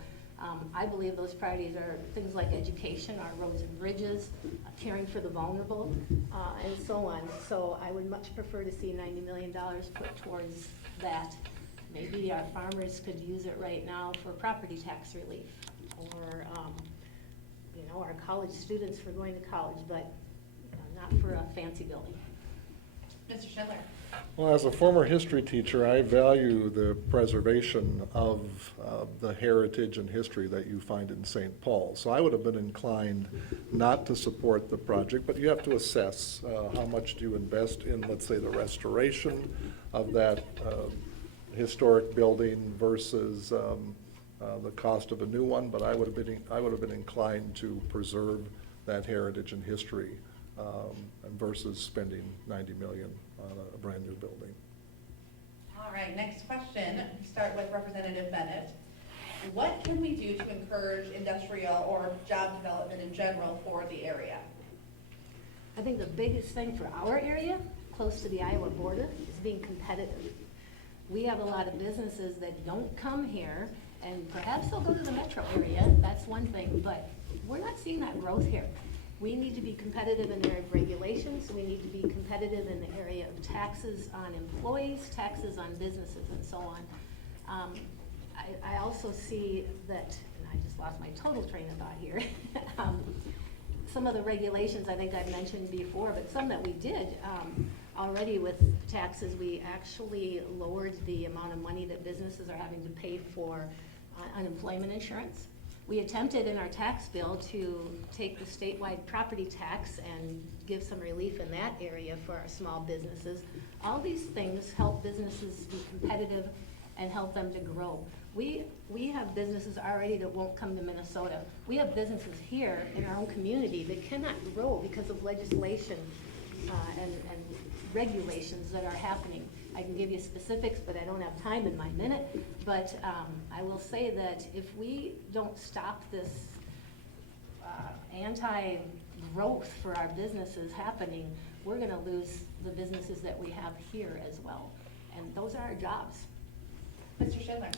I believe those priorities are things like education, our roads and bridges, caring for the vulnerable, and so on. So I would much prefer to see $90 million put towards that. Maybe our farmers could use it right now for property tax relief, or our college students for going to college, but not for a fancy building. Mr. Schindler? Well, as a former history teacher, I value the preservation of the heritage and history that you find in St. Paul. So I would have been inclined not to support the project, but you have to assess how much do you invest in, let's say, the restoration of that historic building versus the cost of a new one. But I would have been inclined to preserve that heritage and history versus spending $90 million on a brand new building. All right, next question. Start with Representative Bennett. What can we do to encourage industrial or job development in general for the area? I think the biggest thing for our area, close to the Iowa border, is being competitive. We have a lot of businesses that don't come here, and perhaps they'll go to the metro area, that's one thing, but we're not seeing that growth here. We need to be competitive in the area of regulations, we need to be competitive in the area of taxes on employees, taxes on businesses, and so on. I also see that, and I just lost my total train of thought here, some of the regulations I think I've mentioned before, but some that we did already with taxes, we actually lowered the amount of money that businesses are having to pay for unemployment insurance. We attempted in our tax bill to take the statewide property tax and give some relief in that area for our small businesses. All these things help businesses be competitive and help them to grow. We have businesses already that won't come to Minnesota. We have businesses here in our own community that cannot grow because of legislation and regulations that are happening. I can give you specifics, but I don't have time in my minute. But I will say that if we don't stop this anti-growth for our businesses happening, we're going to lose the businesses that we have here as well. And those are our jobs. Mr. Schindler?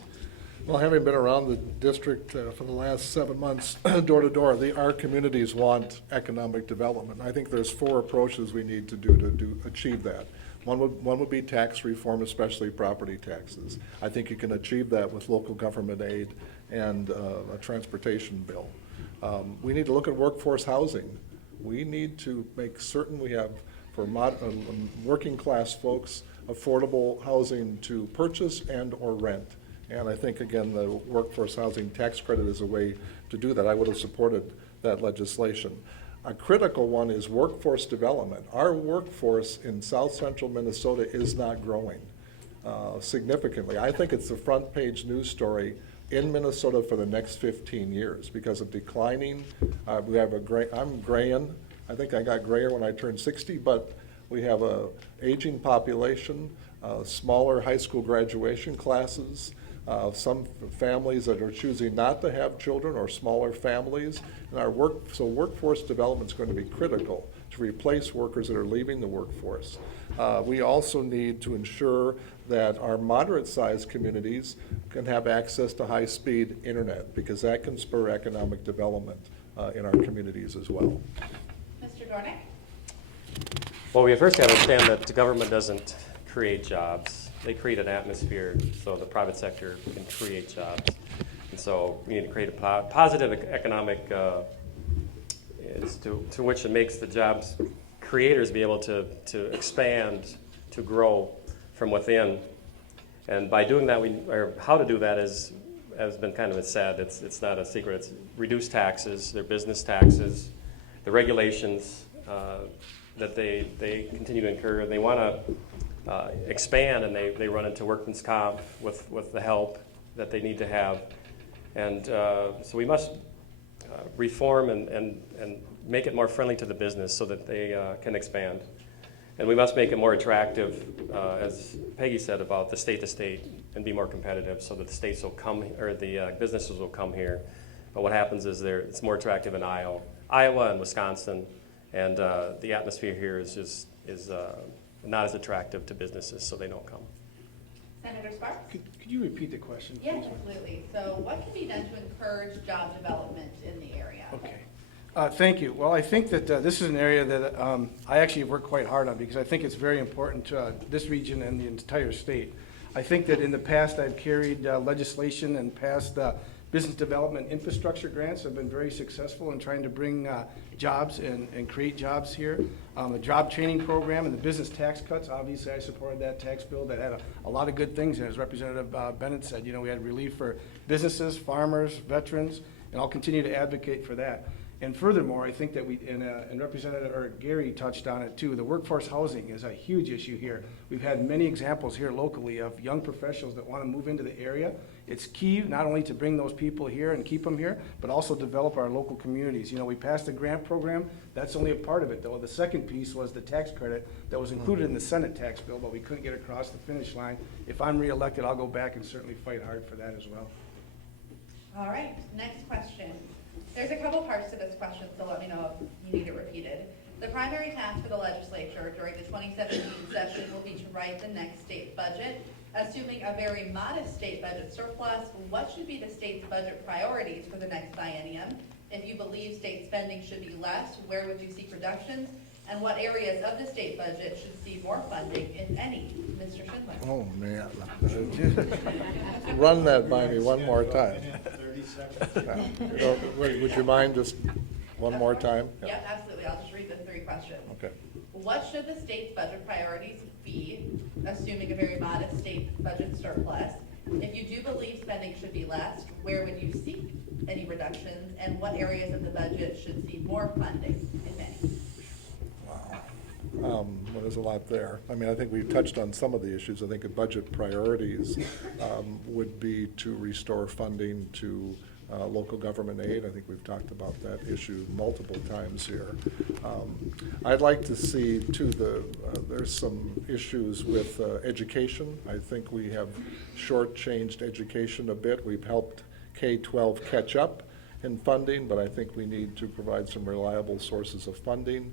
Well, having been around the district for the last 7 months, door to door, our communities want economic development. I think there's 4 approaches we need to achieve that. One would be tax reform, especially property taxes. I think you can achieve that with local government aid and a transportation bill. We need to look at workforce housing. We need to make certain we have, for working class folks, affordable housing to purchase and or rent. And I think, again, the workforce housing tax credit is a way to do that. I would have supported that legislation. A critical one is workforce development. Our workforce in south central Minnesota is not growing significantly. I think it's the front page news story in Minnesota for the next 15 years because of declining. We have I'm graying. I think I got grayer when I turned 60, but we have a aging population, smaller high school graduation classes, some families that are choosing not to have children or smaller families. And so workforce development is going to be critical to replace workers that are leaving the workforce. We also need to ensure that our moderate-sized communities can have access to high-speed internet because that can spur economic development in our communities as well. Mr. Dornick? Well, we first have to understand that the government doesn't create jobs. They create an atmosphere so the private sector can create jobs. And so we need to create a positive economic, to which it makes the jobs creators be able to expand, to grow from within. And by doing that, or how to do that has been kind of said. It's not a secret. It's reduce taxes, their business taxes, the regulations that they continue to incur. They want to expand, and they run into workman's comp with the help that they need to have. And so we must reform and make it more friendly to the business so that they can expand. And we must make it more attractive, as Peggy said, about the state to state and be more competitive so that the states will come, or the businesses will come here. But what happens is it's more attractive in Iowa and Wisconsin, and the atmosphere here is not as attractive to businesses, so they don't come. Senator Sparks? Could you repeat the question? Yes, absolutely. So what can be done to encourage job development in the area? Okay. Thank you. Well, I think that this is an area that I actually work quite hard on because I think it's very important to this region and the entire state. I think that in the past I've carried legislation and passed business development infrastructure grants. I've been very successful in trying to bring jobs and create jobs here. The job training program and the business tax cuts, obviously I supported that tax bill that had a lot of good things in it. As Representative Bennett said, you know, we had relief for businesses, farmers, veterans, and I'll continue to advocate for that. And furthermore, I think that and Representative or Gary touched on it too, the workforce housing is a huge issue here. We've had many examples here locally of young professionals that want to move into the area. It's key not only to bring those people here and keep them here, but also develop our local communities. You know, we passed a grant program. That's only a part of it, though. The second piece was the tax credit that was included in the Senate tax bill, but we couldn't get across the finish line. If I'm reelected, I'll go back and certainly fight hard for that as well. All right, next question. There's a couple parts to this question, so let me know if you need it repeated. The primary task for the legislature during the 2017 session will be to write the next state budget. Assuming a very modest state budget surplus, what should be the state's budget priorities for the next biennium? If you believe state spending should be less, where would you seek reductions? And what areas of the state budget should see more funding, if any? Mr. Schindler. Oh, man. Run that by me one more time. 30 seconds. Would you mind just one more time? Yep, absolutely. I'll just read the three questions. Okay. What should the state's budget priorities be, assuming a very modest state budget surplus? If you do believe spending should be less, where would you seek any reductions? And what areas of the budget should see more funding, if any? Well, there's a lot there. I mean, I think we've touched on some of the issues. I think the budget priorities would be to restore funding to local government aid. I think we've talked about that issue multiple times here. I'd like to see, too, there's some issues with education. I think we have shortchanged education a bit. We've helped K-12 catch up in funding, but I think we need to provide some reliable sources of funding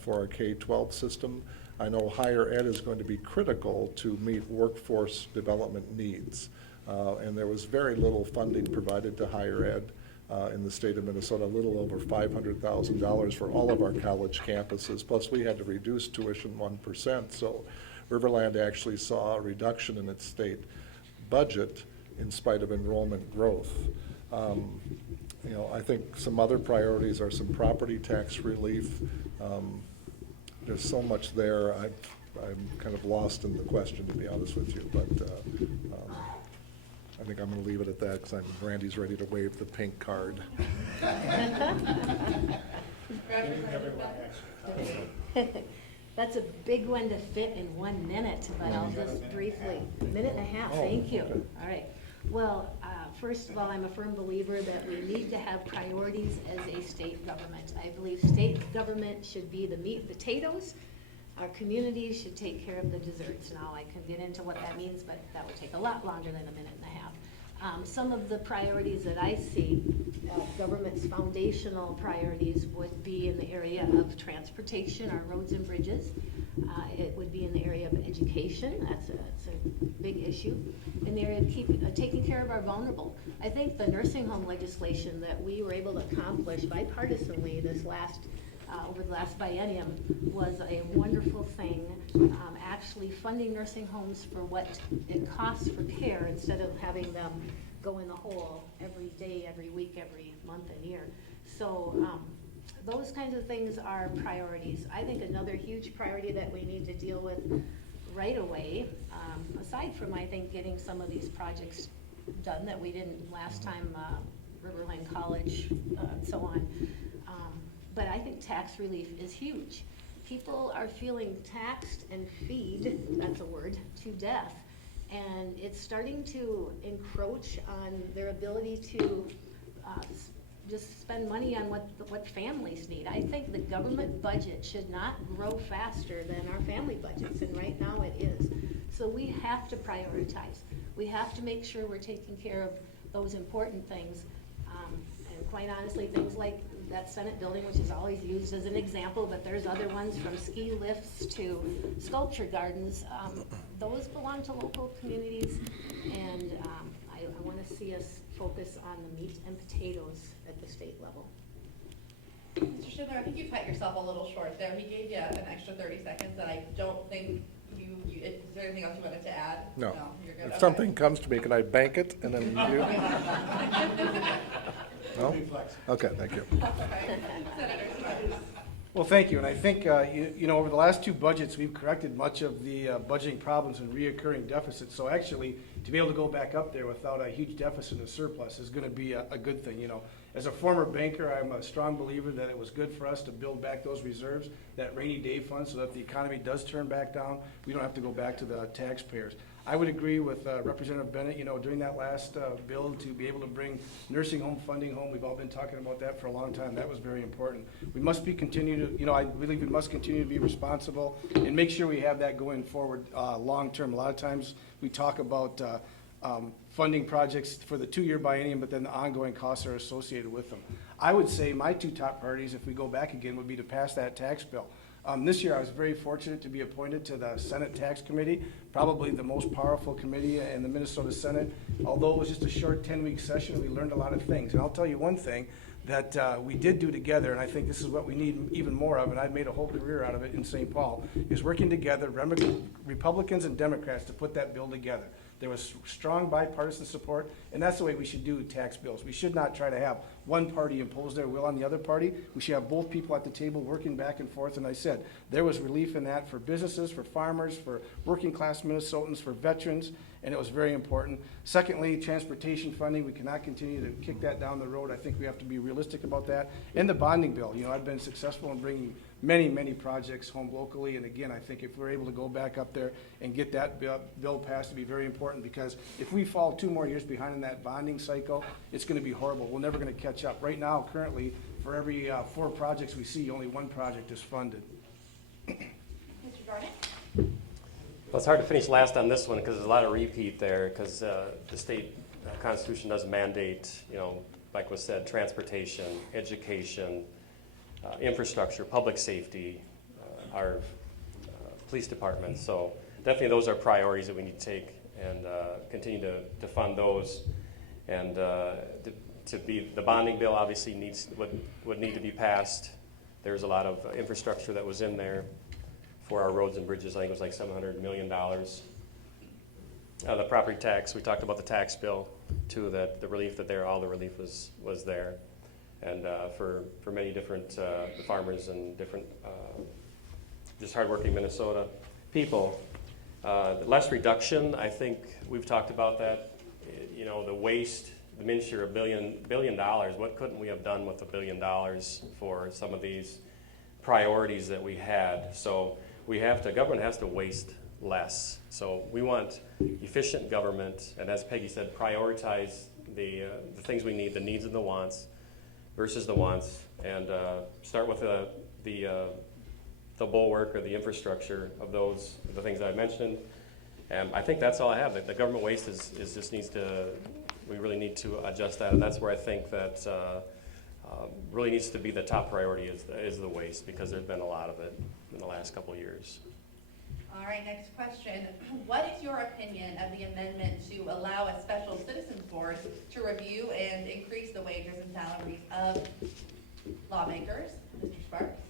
for our K-12 system. I know higher ed is going to be critical to meet workforce development needs. And there was very little funding provided to higher ed in the state of Minnesota, a little over $500,000 for all of our college campuses. Plus, we had to reduce tuition 1%. So Riverland actually saw a reduction in its state budget in spite of enrollment growth. You know, I think some other priorities are some property tax relief. There's so much there. I'm kind of lost in the question, to be honest with you, but I think I'm going to leave it at that because Randy's ready to wave the pink card. That's a big one to fit in 1 minute, but I'll just briefly, minute and a half, thank you. Okay. All right. Well, first of all, I'm a firm believer that we need to have priorities as a state government. I believe state government should be the meat and potatoes. Our communities should take care of the desserts. Now, I can get into what that means, but that would take a lot longer than a minute and a half. Some of the priorities that I see, government's foundational priorities would be in the area of transportation, our roads and bridges. It would be in the area of education. That's a big issue. In the area of taking care of our vulnerable. I think the nursing home legislation that we were able to accomplish bipartisanly over the last biennium was a wonderful thing, actually funding nursing homes for what it costs for care instead of having them go in the hole every day, every week, every month and year. So those kinds of things are priorities. I think another huge priority that we need to deal with right away, aside from, I think, getting some of these projects done that we didn't last time, Riverland College, and so on, but I think tax relief is huge. People are feeling taxed and feed, that's a word, to death. And it's starting to encroach on their ability to just spend money on what families need. I think the government budget should not grow faster than our family budgets, and right now it is. So we have to prioritize. We have to make sure we're taking care of those important things. And quite honestly, things like that Senate building, which is always used as an example, but there's other ones from ski lifts to sculpture gardens. Those belong to local communities, and I want to see us focus on the meat and potatoes at the state level. Mr. Schindler, I think you cut yourself a little short there. He gave you an extra 30 seconds that I don't think is there anything else you wanted to add? No. You're good. If Okay. something comes to me, can I bank it and then you? No? Be flexible. Okay, thank you. Senator Sparks. Well, thank you, and I think, you know, over the last two budgets, we've corrected much of the budgeting problems and reoccurring deficits. So actually, to be able to go back up there without a huge deficit and surplus is gonna be a good thing, you know. As a former banker, I'm a strong believer that it was good for us to build back those reserves, that rainy day fund, so that if the economy does turn back down, we don't have to go back to the taxpayers. I would agree with Representative Bennett, you know, during that last bill to be able to bring nursing home funding home. We've all been talking about that for a long time. That was very important. We must be continue to, you know, I believe we must continue to be responsible and make sure we have that going forward long term. A lot of times we talk about funding projects for the 2-year biennium, but then the ongoing costs are associated with them. I would say my two top priorities, if we go back again, would be to pass that tax bill. This year, I was very fortunate to be appointed to the Senate Tax Committee, probably the most powerful committee in the Minnesota Senate. Although it was just a short 10-week session, we learned a lot of things. And I'll tell you one thing that we did do together, and I think this is what we need even more of, and I've made a whole career out of it in St. Paul, is working together, Republicans and Democrats, to put that bill together. There was strong bipartisan support, and that's the way we should do tax bills. We should not try to have one party impose their will on the other party. We should have both people at the table working back and forth, and I said, there was relief in that for businesses, for farmers, for working class Minnesotans, for veterans, and it was very important. Secondly, transportation funding, we cannot continue to kick that down the road. I think we have to be realistic about that. And the bonding bill, you know, I've been successful in bringing many, many projects home locally, and again, I think if we're able to go back up there and get that bill passed, to be very important, because if we fall 2 more years behind in that bonding cycle, it's gonna be horrible. We're never gonna catch up. Right now, currently, for every 4 projects we see, only 1 project is funded. Mr. Jordan? Well, it's hard to finish last on this one because there's a lot of repeat there because the state constitution does mandate, you know, like was said, transportation, education, infrastructure, public safety, our police department. So definitely those are priorities that we need to take and continue to fund those. And to be, the bonding bill obviously would need to be passed. There's a lot of infrastructure that was in there for our roads and bridges. I think it was like $700 million. The property tax, we talked about the tax bill too, that the relief all the relief was there. And for many different farmers and different just hardworking Minnesota people. Less reduction, I think we've talked about that. You know, the waste, the minister, $1 billion. What couldn't we have done with $1 billion for some of these priorities that we had? So government has to waste less. So we want efficient government, and as Peggy said, prioritize the things we need, the needs and the wants versus the wants, and start with the bulwark or the infrastructure of the things I mentioned. And I think that's all I have. The government waste is just needs to, we really need to adjust that, and that's where I think that really needs to be the top priority is the waste, because there's been a lot of it in the last couple of years. All right, next question. What is your opinion of the amendment to allow a special citizens board to review and increase the wages and salaries of lawmakers? Mr. Sparks?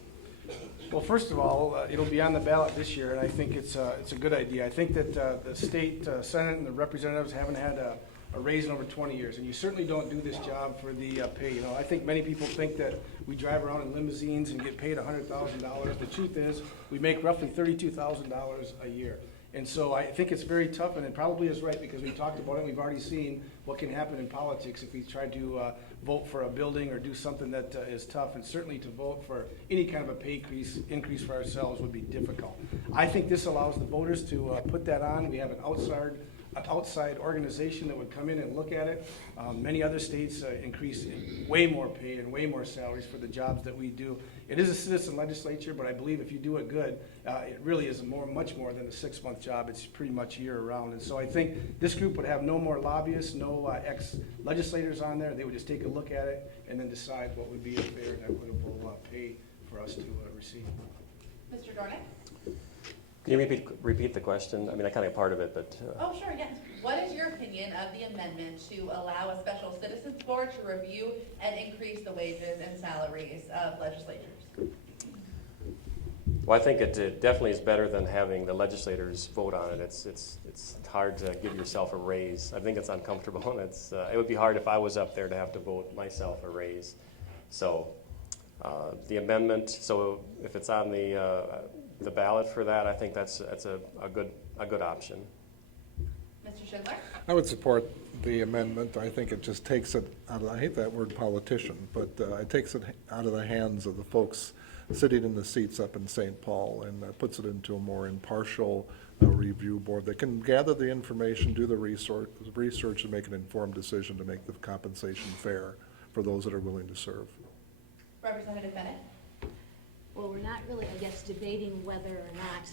Well, first of all, it'll be on the ballot this year, and I think it's a good idea. I think that the state Senate and the representatives haven't had a raise in over 20 years, and you certainly don't do this job for the pay. You know, I think many people think that we drive around in limousines and get paid $100,000. The truth is, we make roughly $32,000 a year. And so I think it's very tough, and it probably is right, because we talked about it. We've already seen what can happen in politics if we try to vote for a building or do something that is tough, and certainly to vote for any kind of a pay increase for ourselves would be difficult. I think this allows the voters to put that on. We have an outside organization that would come in and look at it. Many other states increase way more pay and way more salaries for the jobs that we do. It is a citizen legislature, but I believe if you do it good, it really is much more than a 6-month job. It's pretty much year-round. And so I think this group would have no more lobbyists, no ex-legislators on there. They would just take a look at it and then decide what would be a fair and equitable pay for us to receive. Mr. Dornick? Can you repeat the question? I mean, I kind of part of it, but. Oh, sure, yes. What is your opinion of the amendment to allow a special citizens board to review and increase the wages and salaries of legislators? Well, I think it definitely is better than having the legislators vote on it. It's hard to give yourself a raise. I think it's uncomfortable, and it would be hard if I was up there to have to vote myself a raise. So the amendment, so if it's on the ballot for that, I think that's a good option. Mr. Schindler? I would support the amendment. I think it just takes it out of, I hate that word politician, but it takes it out of the hands of the folks sitting in the seats up in St. Paul and puts it into a more impartial review board that can gather the information, do the research and make an informed decision to make the compensation fair for those that are willing to serve. Representative Bennett? Well, we're not really, I guess, debating whether or not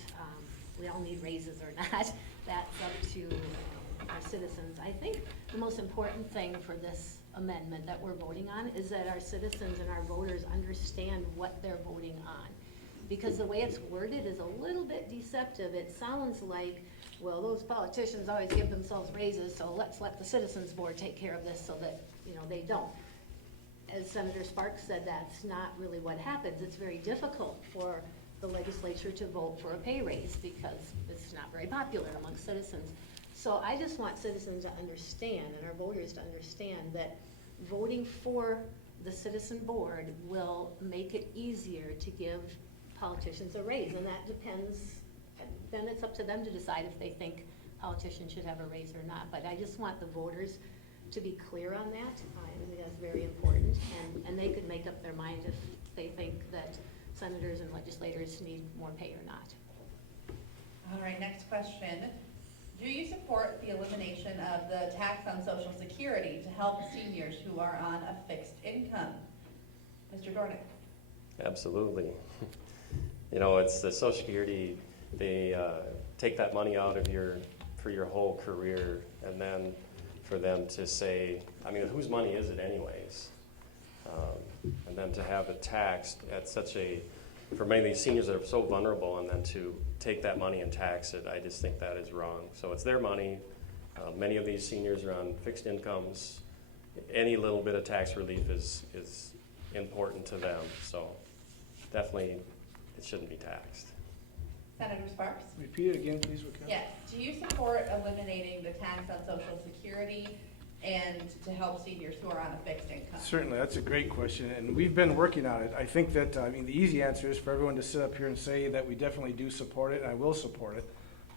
we all need raises or not. That's up to our citizens. I think the most important thing for this amendment that we're voting on is that our citizens and our voters understand what they're voting on. Because the way it's worded is a little bit deceptive. It sounds like, well, those politicians always give themselves raises, so let's let the citizens board take care of this so that, they don't. As Senator Sparks said, that's not really what happens. It's very difficult for the legislature to vote for a pay raise because it's not very popular among citizens. So I just want citizens to understand and our voters to understand that voting for the citizen board will make it easier to give politicians a raise, and that depends, then it's up to them to decide if they think politicians should have a raise or not. But I just want the voters to be clear on that. I think that's very important, and they could make up their mind if they think that senators and legislators need more pay or not. All right, next question. Do you support the elimination of the tax on Social Security to help seniors who are on a fixed income? Mr. Dornick? Absolutely. It's the Social Security, they take that money out of for your whole career, and then for them to say, whose money is it anyways? And then to have it taxed at for many of these seniors that are so vulnerable, and then to take that money and tax it, I just think that is wrong. So it's their money. Many of these seniors are on fixed incomes. Any little bit of tax relief is important to them. So definitely it shouldn't be taxed. Senator Sparks? Repeat it again, please, Raquel. Yes. Do you support eliminating the tax on Social Security and to help seniors who are on a fixed income? Certainly, that's a great question, and we've been working on it. I think that, the easy answer is for everyone to sit up here and say that we definitely do support it, and I will support it.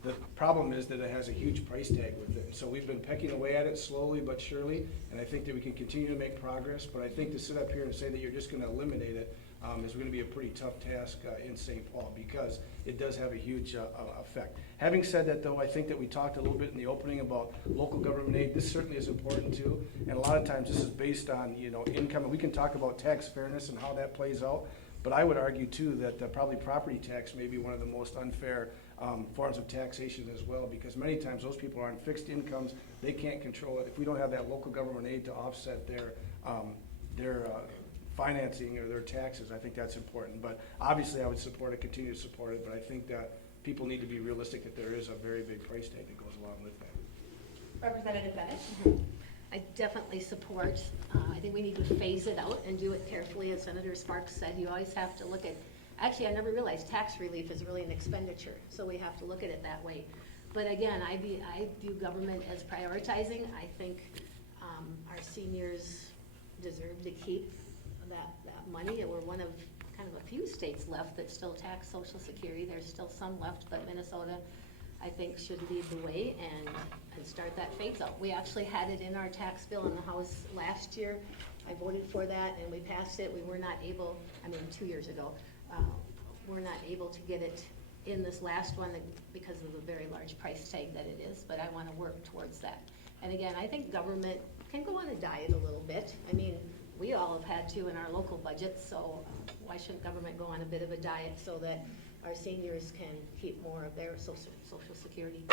The problem is that it has a huge price tag with it. So we've been pecking away at it slowly but surely, and I think that we can continue to make progress, but I think to sit up here and say that you're just gonna eliminate it is gonna be a pretty tough task in St. Paul, because it does have a huge effect. Having said that, though, I think that we talked a little bit in the opening about local government aid. This certainly is important too, and a lot of times this is based on income, and we can talk about tax fairness and how that plays out, but I would argue too that probably property tax may be one of the most unfair forms of taxation as well, because many times those people are on fixed incomes, they can't control it. If we don't have that local government aid to offset their financing or their taxes, I think that's important. But obviously I would support it, continue to support it, but I think that people need to be realistic that there is a very big price tag that goes along with that. Representative Bennett? I definitely support, I think we need to phase it out and do it carefully. As Senator Sparks said, you always have to look at, actually I never realized tax relief is really an expenditure, so we have to look at it that way. But again, I view government as prioritizing. I think our seniors deserve to keep that money. We're one of kind of a few states left that still tax Social Security. There's still some left, but Minnesota, I think, should lead the way and start that phase out. We actually had it in our tax bill in the House last year. I voted for that and we passed it. We were not able, 2 years ago, we're not able to get it in this last one because of the very large price tag that it is, but I want to work towards that. And again, I think government can go on a diet a little bit. We all have had to in our local budgets, so why shouldn't government go on a bit of a diet so that our seniors can keep more of their Social Security?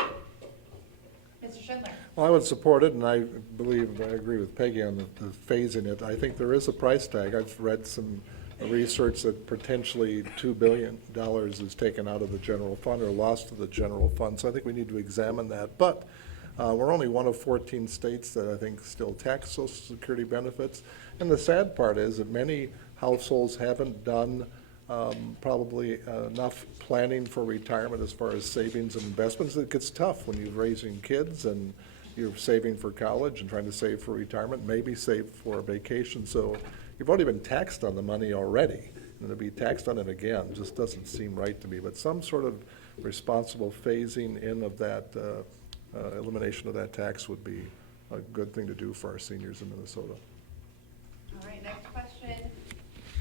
Mr. Schindler? Well, I would support it, and I agree with Peggy on the phasing it. I think there is a price tag. I've read some research that potentially $2 billion is taken out of the general fund or lost to the general fund, so I think we need to examine that. But we're only one of 14 states that I think still tax Social Security benefits. And the sad part is that many households haven't done probably enough planning for retirement as far as savings and investments. It gets tough when you're raising kids and you're saving for college and trying to save for retirement, maybe save for a vacation. So you've already been taxed on the money already, and to be taxed on it again just doesn't seem right to me. But some sort of responsible phasing in of that, elimination of that tax would be a good thing to do for our seniors in Minnesota. All right, next question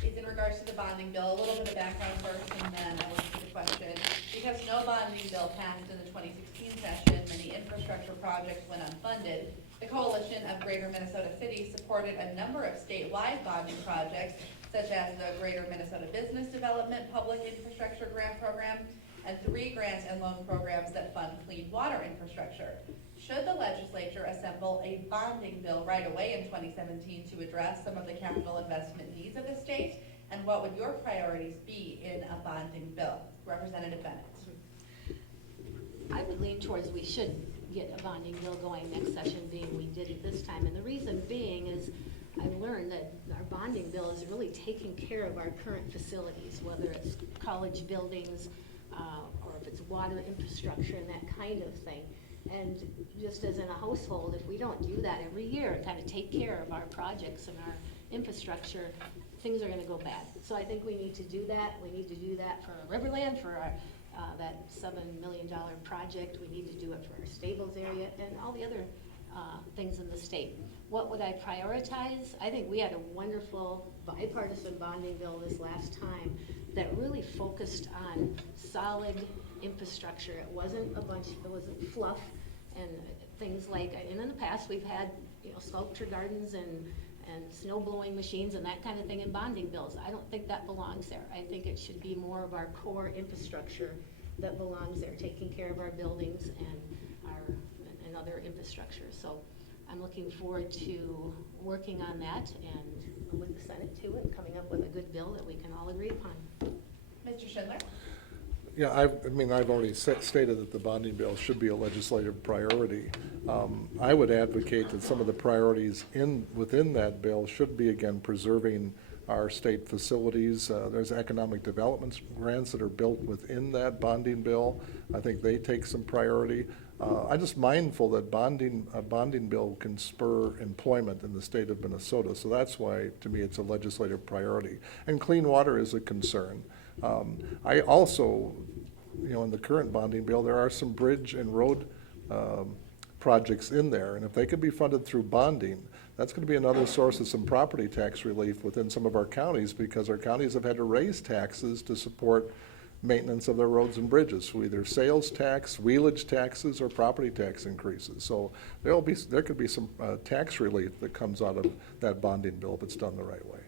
is in regards to the bonding bill. A little bit of background first, and then I will get to the question. Because no bonding bill passed in the 2016 session, many infrastructure projects went unfunded. The Coalition of Greater Minnesota Cities supported a number of statewide bonding projects, such as the Greater Minnesota Business Development Public Infrastructure Grant Program, and 3 grants and loan programs that fund clean water infrastructure. Should the legislature assemble a bonding bill right away in 2017 to address some of the capital investment needs of the state? And what would your priorities be in a bonding bill? Representative Bennett. I would lean towards we should get a bonding bill going next session, being we did it this time. And the reason being is I've learned that our bonding bill is really taking care of our current facilities, whether it's college buildings, or if it's water infrastructure and that kind of thing. And just as in a household, if we don't do that every year and kind of take care of our projects and our infrastructure, things are going to go bad. So I think we need to do that. We need to do that for Riverland, for our, that $7 million project. We need to do it for our stables area and all the other things in the state. What would I prioritize? I think we had a wonderful bipartisan bonding bill this last time that really focused on solid infrastructure. It wasn't a bunch, it wasn't fluff and things like, and in the past we've had, sculpture gardens and snow blowing machines and that kind of thing in bonding bills. I don't think that belongs there. I think it should be more of our core infrastructure that belongs there, taking care of our buildings and other infrastructure. So I'm looking forward to working on that and with the Senate too, and coming up with a good bill that we can all agree upon. Mr. Schindler? Yeah, I've already stated that the bonding bill should be a legislative priority. I would advocate that some of the priorities within that bill should be, again, preserving our state facilities. There's economic development grants that are built within that bonding bill. I think they take some priority. I'm just mindful that a bonding bill can spur employment in the state of Minnesota, so that's why, to me, it's a legislative priority. And clean water is a concern. I also, in the current bonding bill, there are some bridge and road projects in there, and if they could be funded through bonding, that's going to be another source of some property tax relief within some of our counties, because our counties have had to raise taxes to support maintenance of their roads and bridges, so either sales tax, wheelage taxes, or property tax increases. So there could be some tax relief that comes out of that bonding bill if it's done the right way.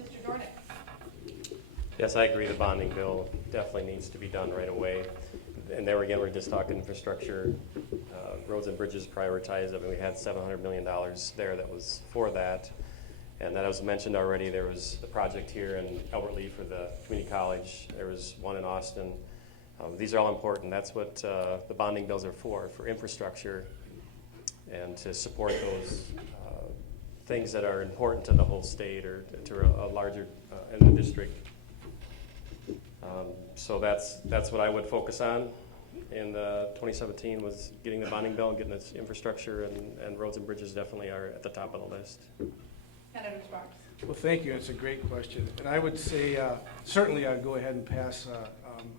Mr. Dornick? Yes, I agree. The bonding bill definitely needs to be done right away. And there again, we're just talking infrastructure, roads and bridges prioritized. I mean, we had $700 million there that was for that. And that was mentioned already. There was a project here in Albert Lea for the community college. There was one in Austin. These are all important. That's what the bonding bills are for infrastructure and to support those things that are important to the whole state or to a larger in the district. So that's what I would focus on in 2017, was getting the bonding bill and getting this infrastructure, and roads and bridges definitely are at the top of the list. Senator Sparks? Well, thank you. It's a great question. And I would say certainly I'd go ahead and pass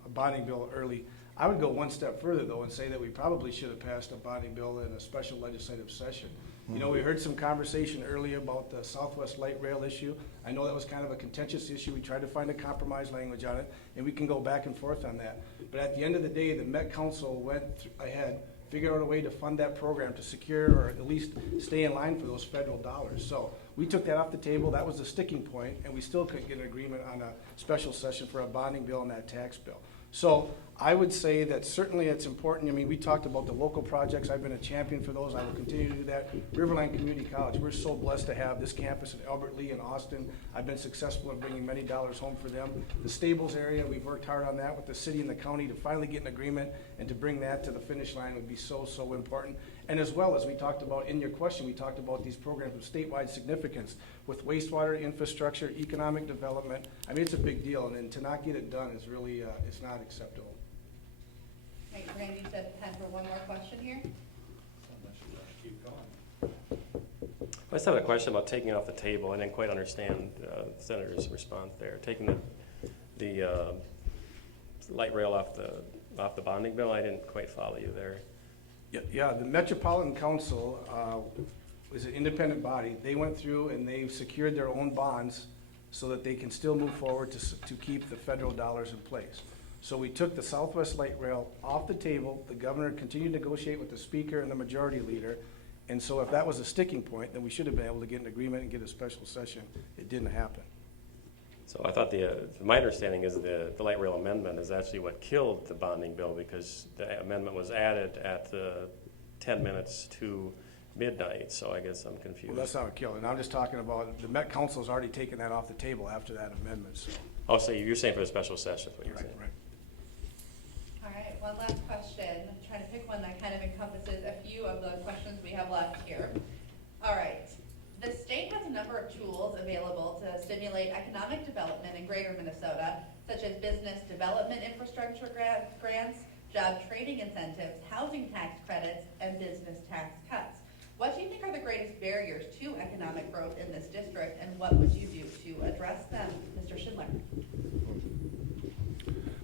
a bonding bill early. I would go one step further, though, and say that we probably should have passed a bonding bill in a special legislative session. We heard some conversation earlier about the Southwest Light Rail issue. I know that was kind of a contentious issue. We tried to find a compromise language on it, and we can go back and forth on that. But at the end of the day, the Met Council went ahead, figured out a way to fund that program to secure or at least stay in line for those federal dollars. So we took that off the table. That was the sticking point, and we still couldn't get an agreement on a special session for a bonding bill and that tax bill. So I would say that certainly it's important. I mean, we talked about the local projects. I've been a champion for those. I will continue to do that. Riverland Community College, we're so blessed to have this campus in Albert Lea and Austin. I've been successful in bringing many dollars home for them. The Stables area, we've worked hard on that with the city and the county to finally get an agreement, and to bring that to the finish line would be so, so important. And as well as we talked about in your question, we talked about these programs of statewide significance with wastewater infrastructure, economic development. I mean, it's a big deal, and then to not get it done is really, it's not acceptable. Right, Randy, you said time for one more question here? Unless you want to keep going. I just have a question about taking it off the table. I didn't quite understand the Senator's response there. Taking the light rail off the bonding bill, I didn't quite follow you there. Yeah, the Metropolitan Council is an independent body. They went through and they've secured their own bonds so that they can still move forward to keep the federal dollars in place. So we took the Southwest Light Rail off the table. The governor continued to negotiate with the speaker and the majority leader. And so if that was a sticking point, then we should have been able to get an agreement and get a special session. It didn't happen. So I thought my understanding is the light rail amendment is actually what killed the bonding bill, because the amendment was added at 10 minutes to midnight, so I guess I'm confused. Well, that's not a kill. And I'm just talking about, the Met Council's already taken that off the table after that amendment, so. Oh, so you're saying for the special session, is what you're Right, saying? right. All right, one last question. I'm trying to pick one that kind of encompasses a few of the questions we have left here. All right. The state has a number of tools available to stimulate economic development in greater Minnesota, such as business development infrastructure grants, job training incentives, housing tax credits, and business tax cuts. What do you think are the greatest barriers to economic growth in this district, and what would you do to address them, Mr. Schindler?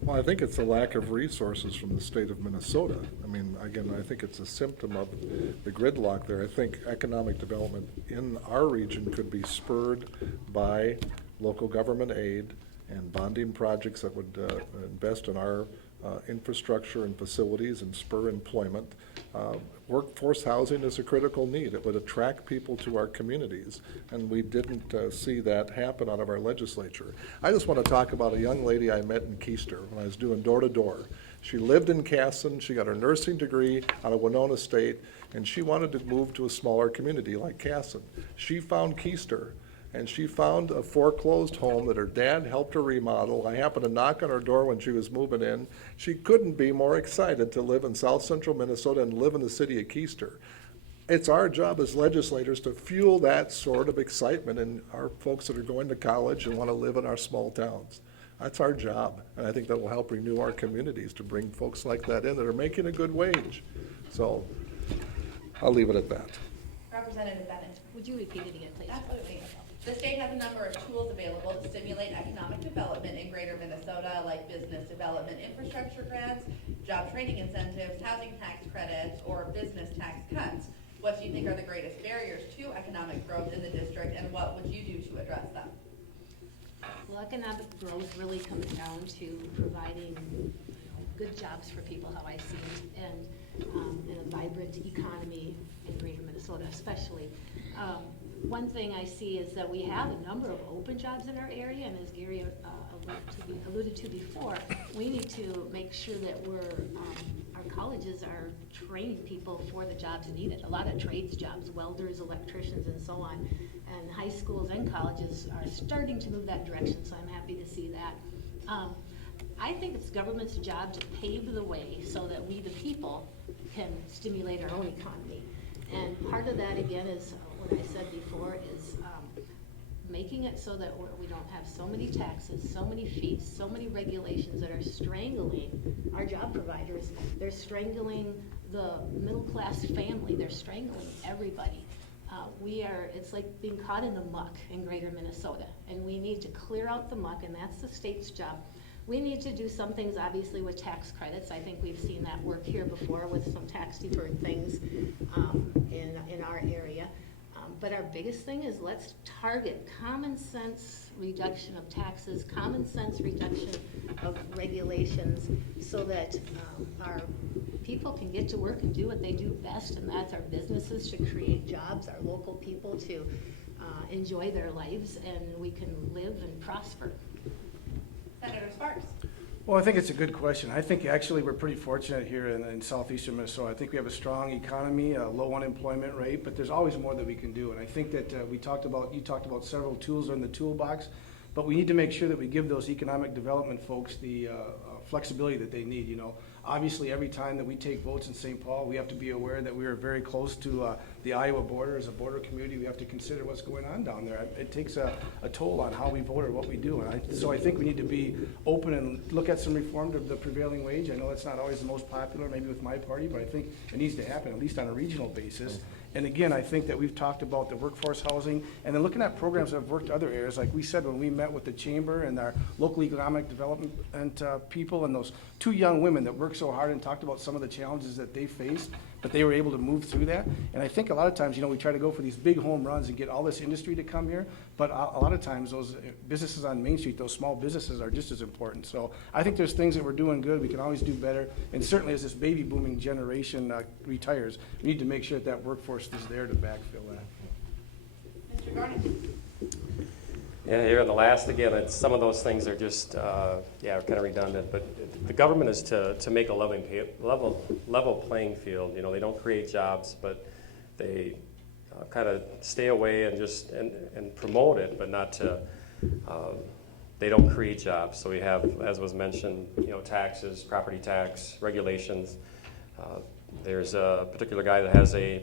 Well, I think it's a lack of resources from the state of Minnesota. I mean, again, I think it's a symptom of the gridlock there. I think economic development in our region could be spurred by local government aid and bonding projects that would invest in our infrastructure and facilities and spur employment. Workforce housing is a critical need. It would attract people to our communities, and we didn't see that happen out of our legislature. I just want to talk about a young lady I met in Keister when I was doing door-to-door. She lived in Casson, she got her nursing degree out of Winona State, and she wanted to move to a smaller community like Casson. She found Keister, and she found a foreclosed home that her dad helped her remodel. I happened to knock on her door when she was moving in. She couldn't be more excited to live in south central Minnesota and live in the city of Keister. It's our job as legislators to fuel that sort of excitement in our folks that are going to college and want to live in our small towns. That's our job, and I think that will help renew our communities to bring folks like that in that are making a good wage. So I'll leave it at that. Representative Bennett. Would you repeat it again, please? Absolutely. The state has a number of tools available to stimulate economic development in greater Minnesota, like business development infrastructure grants, job training incentives, housing tax credits, or business tax cuts. What do you think are the greatest barriers to economic growth in the district, and what would you do to address them? Well, economic growth really comes down to providing good jobs for people, how I see it, and a vibrant economy in greater Minnesota especially. One thing I see is that we have a number of open jobs in our area, and as Gary alluded to before, we need to make sure that our colleges are training people for the jobs needed. A lot of trades jobs, welders, electricians, and so on. And high schools and colleges are starting to move that direction, so I'm happy to see that. I think it's government's job to pave the way so that we, the people, can stimulate our own economy. And part of that, again, is what I said before, is making it so that we don't have so many taxes, so many fees, so many regulations that are strangling our job providers. They're strangling the middle-class family. They're strangling everybody. It's like being caught in the muck in greater Minnesota, and we need to clear out the muck, and that's the state's job. We need to do some things, obviously, with tax credits. I think we've seen that work here before with some tax deferred things in our area. But our biggest thing is let's target common sense reduction of taxes, common sense reduction of regulations, so that our people can get to work and do what they do best, and that's our businesses to create jobs, our local people to enjoy their lives, and we can live and prosper. Senator Sparks. Well, I think it's a good question. I think actually we're pretty fortunate here in southeastern Minnesota. I think we have a strong economy, a low unemployment rate, but there's always more that we can do. And I think that you talked about several tools in the toolbox. but we need to make sure that we give those economic development folks the flexibility that they need, you know. Obviously, every time that we take votes in St. Paul, we have to be aware that we are very close to the Iowa border. As a border community, we have to consider what's going on down there. It takes a toll on how we vote or what we do. And so I think we need to be open and look at some reform of the prevailing wage. I know that's not always the most popular, maybe with my party, but I think it needs to happen, at least on a regional basis. And again, I think that we've talked about the workforce housing, and then looking at programs that have worked other areas. Like we said, when we met with the chamber and our local economic development people, and those two young women that worked so hard and talked about some of the challenges that they faced, but they were able to move through that. And I think a lot of times, you know, we try to go for these big home runs and get all this industry to come here, but a lot of times those businesses on Main Street, those small businesses, are just as important. So I think there's things that we're doing good. We can always do better. And certainly as this baby booming generation retires, we need to make sure that that workforce is there to backfill that. Mr. Dornick? Yeah, here in the last, again, some of those things are just, kind of redundant, but the government is to make a level playing field. You know, they don't create jobs, but they kind of stay away and just and promote it, but not to, they don't create jobs. So we have, as was mentioned, you know, taxes, property tax, regulations. There's a particular guy that has a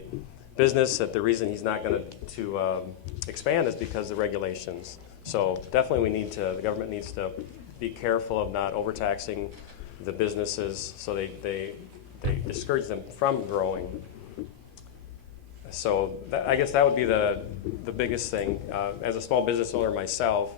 business that the reason he's not going to expand is because of the regulations. So definitely the government needs to be careful of not overtaxing the businesses so they discourage them from growing. So I guess that would be the biggest thing. As a small business owner myself,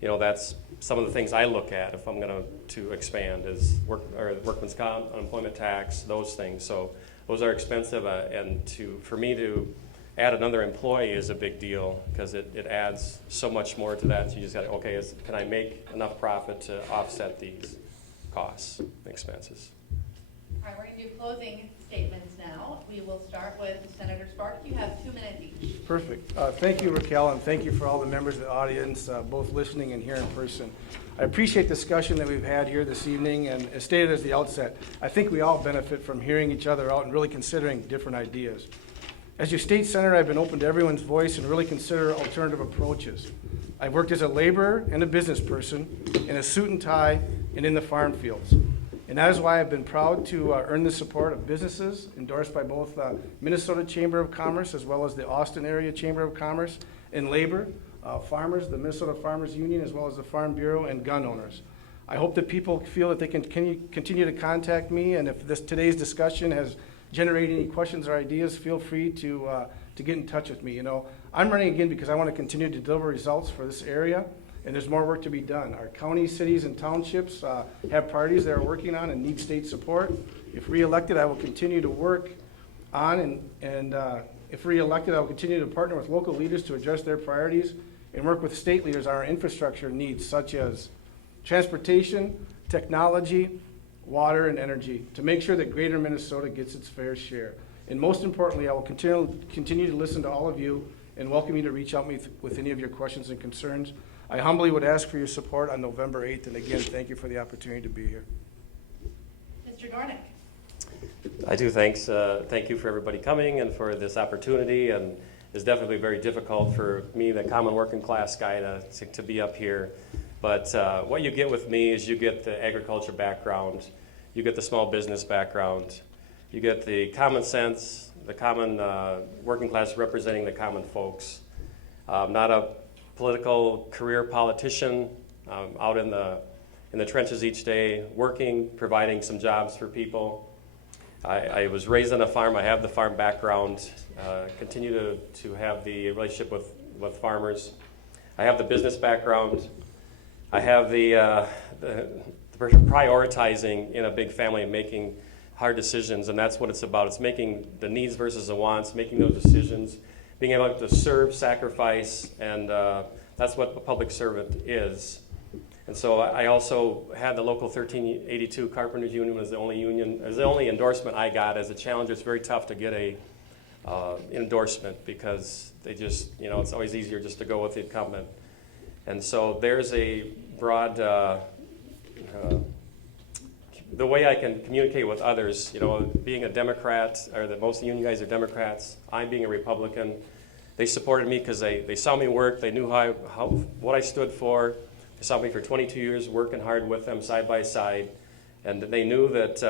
you know, that's some of the things I look at if I'm going to expand is workman's comp, unemployment tax, those things. So those are expensive, and for me to add another employee is a big deal because it adds so much more to that. So you just got to, okay, can I make enough profit to offset these costs and expenses? All right, we're going to do closing statements now. We will start with Senator Spark. You have 2 minutes each. Perfect. Thank you, Raquel, and thank you for all the members of the audience, both listening and here in person. I appreciate the discussion that we've had here this evening, and as stated at the outset, I think we all benefit from hearing each other out and really considering different ideas. As your state senator, I've been open to everyone's voice and really consider alternative approaches. I've worked as a laborer and a business person in a suit and tie and in the farm fields. And that is why I've been proud to earn the support of businesses endorsed by both Minnesota Chamber of Commerce as well as the Austin Area Chamber of Commerce, and labor, farmers, the Minnesota Farmers Union, as well as the Farm Bureau, and gun owners. I hope that people feel that they can continue to contact me, and if today's discussion has generated any questions or ideas, feel free to get in touch with me. You know, I'm running again because I want to continue to deliver results for this area, and there's more work to be done. Our counties, cities, and townships have priorities they're working on and need state support. If reelected, I will continue to work on, and if reelected, I will continue to partner with local leaders to address their priorities and work with state leaders on our infrastructure needs, such as transportation, technology, water, and energy, to make sure that greater Minnesota gets its fair share. And most importantly, I will continue to listen to all of you and welcome you to reach out with any of your questions and concerns. I humbly would ask for your support on November 8th, and again, thank you for the opportunity to be here. Mr. Dornick? I do. Thanks. Thank you for everybody coming and for this opportunity. And it's definitely very difficult for me, the common working class guy, to be up here. But what you get with me is you get the agriculture background, you get the small business background, you get the common sense, the common working class representing the common folks. I'm not a political career politician. I'm out in the trenches each day, working, providing some jobs for people. I was raised on a farm. I have the farm background. Continue to have the relationship with farmers. I have the business background. I have the prioritizing in a big family and making hard decisions, and that's what it's about. It's making the needs versus the wants, making those decisions, being able to serve, sacrifice, and that's what a public servant is. And so I also had the local 1382 Carpenters Union was the only endorsement I got as a challenger. It's very tough to get a endorsement because they just, it's always easier just to go with the incumbent. And so there's a broad, the way I can communicate with others, being a Democrat, or that most union guys are Democrats, I'm being a Republican, They supported me because they saw me work. They knew what I stood for. They saw me for 22 years working hard with them side by side. And they knew that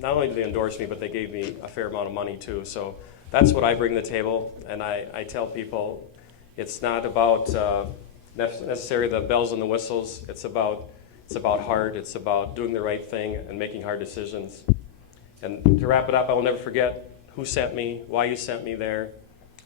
not only did they endorse me, but they gave me a fair amount of money too. So that's what I bring to the table. And I tell people it's not about necessarily the bells and the whistles. It's about heart. It's about doing the right thing and making hard decisions. And to wrap it up, I will never forget who sent me, why you sent me there,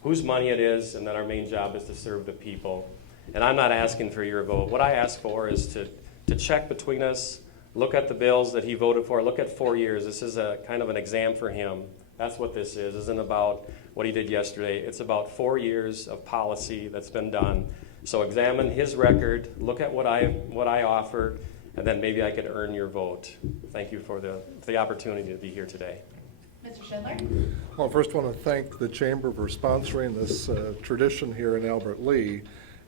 whose money it is, and that our main job is to serve the people. And I'm not asking for your vote. What I ask for is to check between us, look at the bills that he voted for, look at 4 years. This is a kind of an exam for him. That's what this is. It isn't about what he did yesterday. It's about 4 years of policy that's been done. So examine his record, look at what I offer, and then maybe I could earn your vote. Thank you for the opportunity to be here today. Mr. Schindler? Well, first I want to thank the Chamber for sponsoring this tradition here in Albert Lea,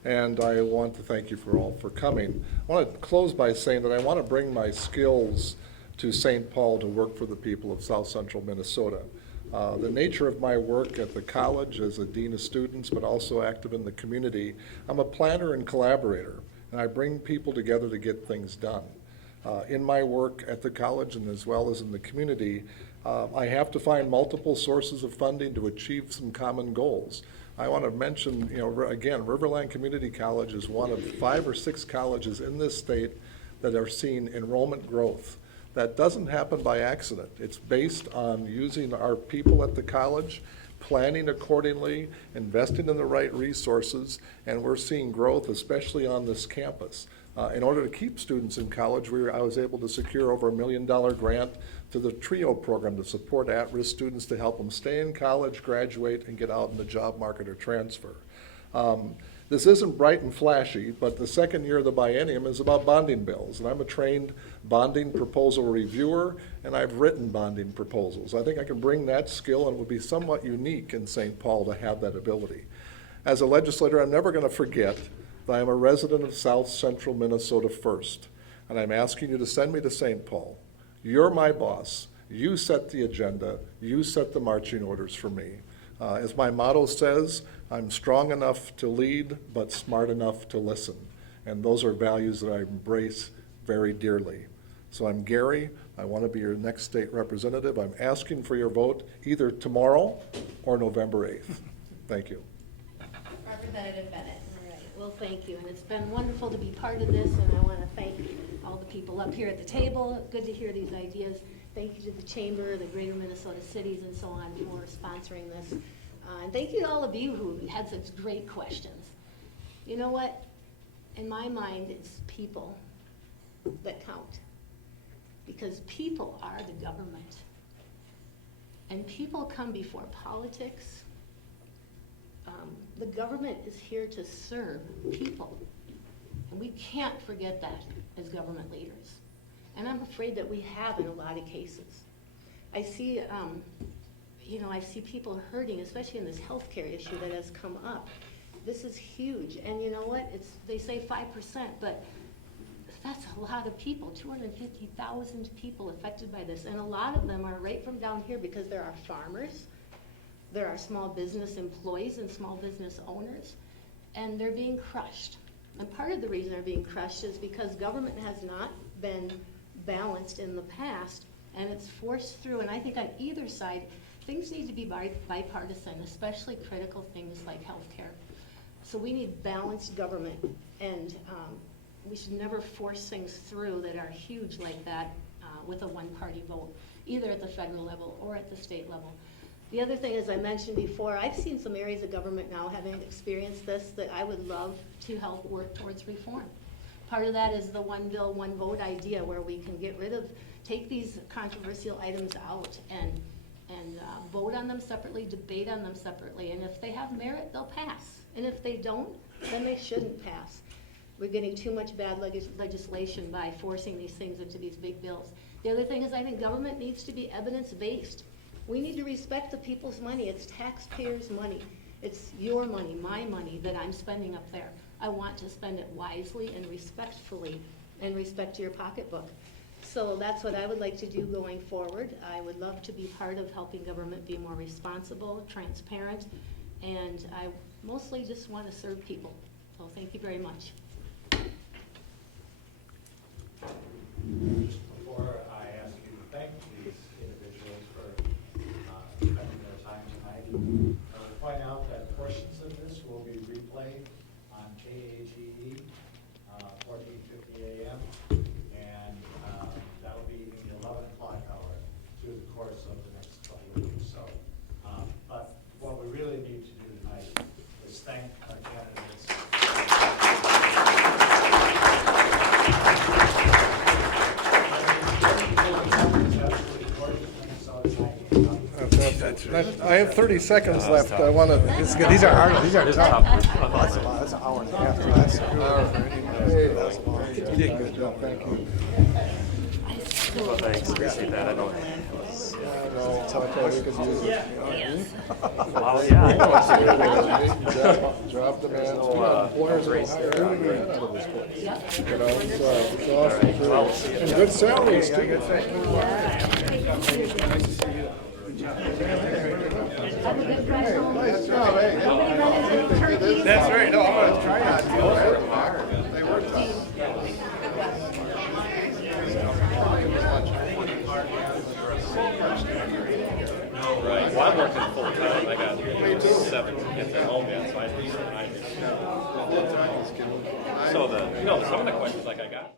and I want to thank you for coming. I want to close by saying that I want to bring my skills to St. Paul to work for the people of South Central Minnesota. The nature of my work at the college as a dean of students, but also active in the community, I'm a planner and collaborator, and I bring people together to get things done. In my work at the college and as well as in the community, I have to find multiple sources of funding to achieve some common goals. I want to mention, again, Riverland Community College is one of 5 or 6 colleges in this state that are seeing enrollment growth. That doesn't happen by accident. It's based on using our people at the college, planning accordingly, investing in the right resources, and we're seeing growth, especially on this campus. In order to keep students in college, I was able to secure over $1 million grant to the TRIO program to support at-risk students to help them stay in college, graduate, and get out in the job market or transfer. This isn't bright and flashy, but the second year of the biennium is about bonding bills, and I'm a trained bonding proposal reviewer, and I've written bonding proposals. I think I can bring that skill, and it would be somewhat unique in St. Paul to have that ability. As a legislator, I'm never going to forget that I'm a resident of South Central Minnesota first, and I'm asking you to send me to St. Paul. You're my boss. You set the agenda. You set the marching orders for me. As my motto says, I'm strong enough to lead, but smart enough to listen. And those are values that I embrace very dearly. So I'm Gary. I want to be your next state representative. I'm asking for your vote either tomorrow or November 8th. Thank you. Representative Bennett. All right, well, thank you, and it's been wonderful to be part of this, and I want to thank all the people up here at the table. Good to hear these ideas. Thank you to the Chamber, the Greater Minnesota Cities, and so on for sponsoring this. And thank you to all of you who had such great questions. You know what? In my mind, it's people that count, because people are the government. And people come before politics. The government is here to serve people. And we can't forget that as government leaders. And I'm afraid that we have in a lot of cases. I see, I see people hurting, especially in this healthcare issue that has come up. This is huge. And you know what? They say 5%, but that's a lot of people, 250,000 people affected by this. And a lot of them are right from down here because there are farmers, there are small business employees and small business owners, and they're being crushed. And part of the reason they're being crushed is because government has not been balanced in the past, and it's forced through. And I think on either side, things need to be bipartisan, especially critical things like healthcare. So we need balanced government, and we should never force things through that are huge like that with a one-party vote, either at the federal level or at the state level. The other thing, as I mentioned before, I've seen some areas of government now having experienced this that I would love to help work towards reform. Part of that is the one bill, one vote idea, where we can take these controversial items out and vote on them separately, debate on them separately, and if they have merit, they'll pass. And if they don't, then they shouldn't pass. We're getting too much bad legislation by forcing these things into these big bills. The other thing is I think government needs to be evidence-based. We need to respect the people's money. It's taxpayers' money. It's your money, my money that I'm spending up there. I want to spend it wisely and respectfully and respect your pocketbook. So that's what I would like to do going forward. I would love to be part of helping government be more responsible, transparent, and I mostly just want to serve people. So thank you very much. Just before I ask you to thank these individuals for spending their time tonight, I will point out that portions of this will be replayed on KAGE, 1450 AM, and that will be in the 11 o'clock hour through the course of the next couple of weeks. So, but what we really need to do tonight is thank our candidates. I have 30 seconds left. I want to. These are hard, these are tough. That's an hour and a half. You did good job. Thank you. Well, thanks, appreciate that. I know. Well, yeah, I know what you mean. Drop the man. Employers will hire out of this place. You know, it's awesome. And good salaries too. Nice job, hey. That's right, no, I'm gonna try not to. They work tough. Right, well, I'm working full time, I got 7 kids at home yet, so I just, so some of the questions like I got.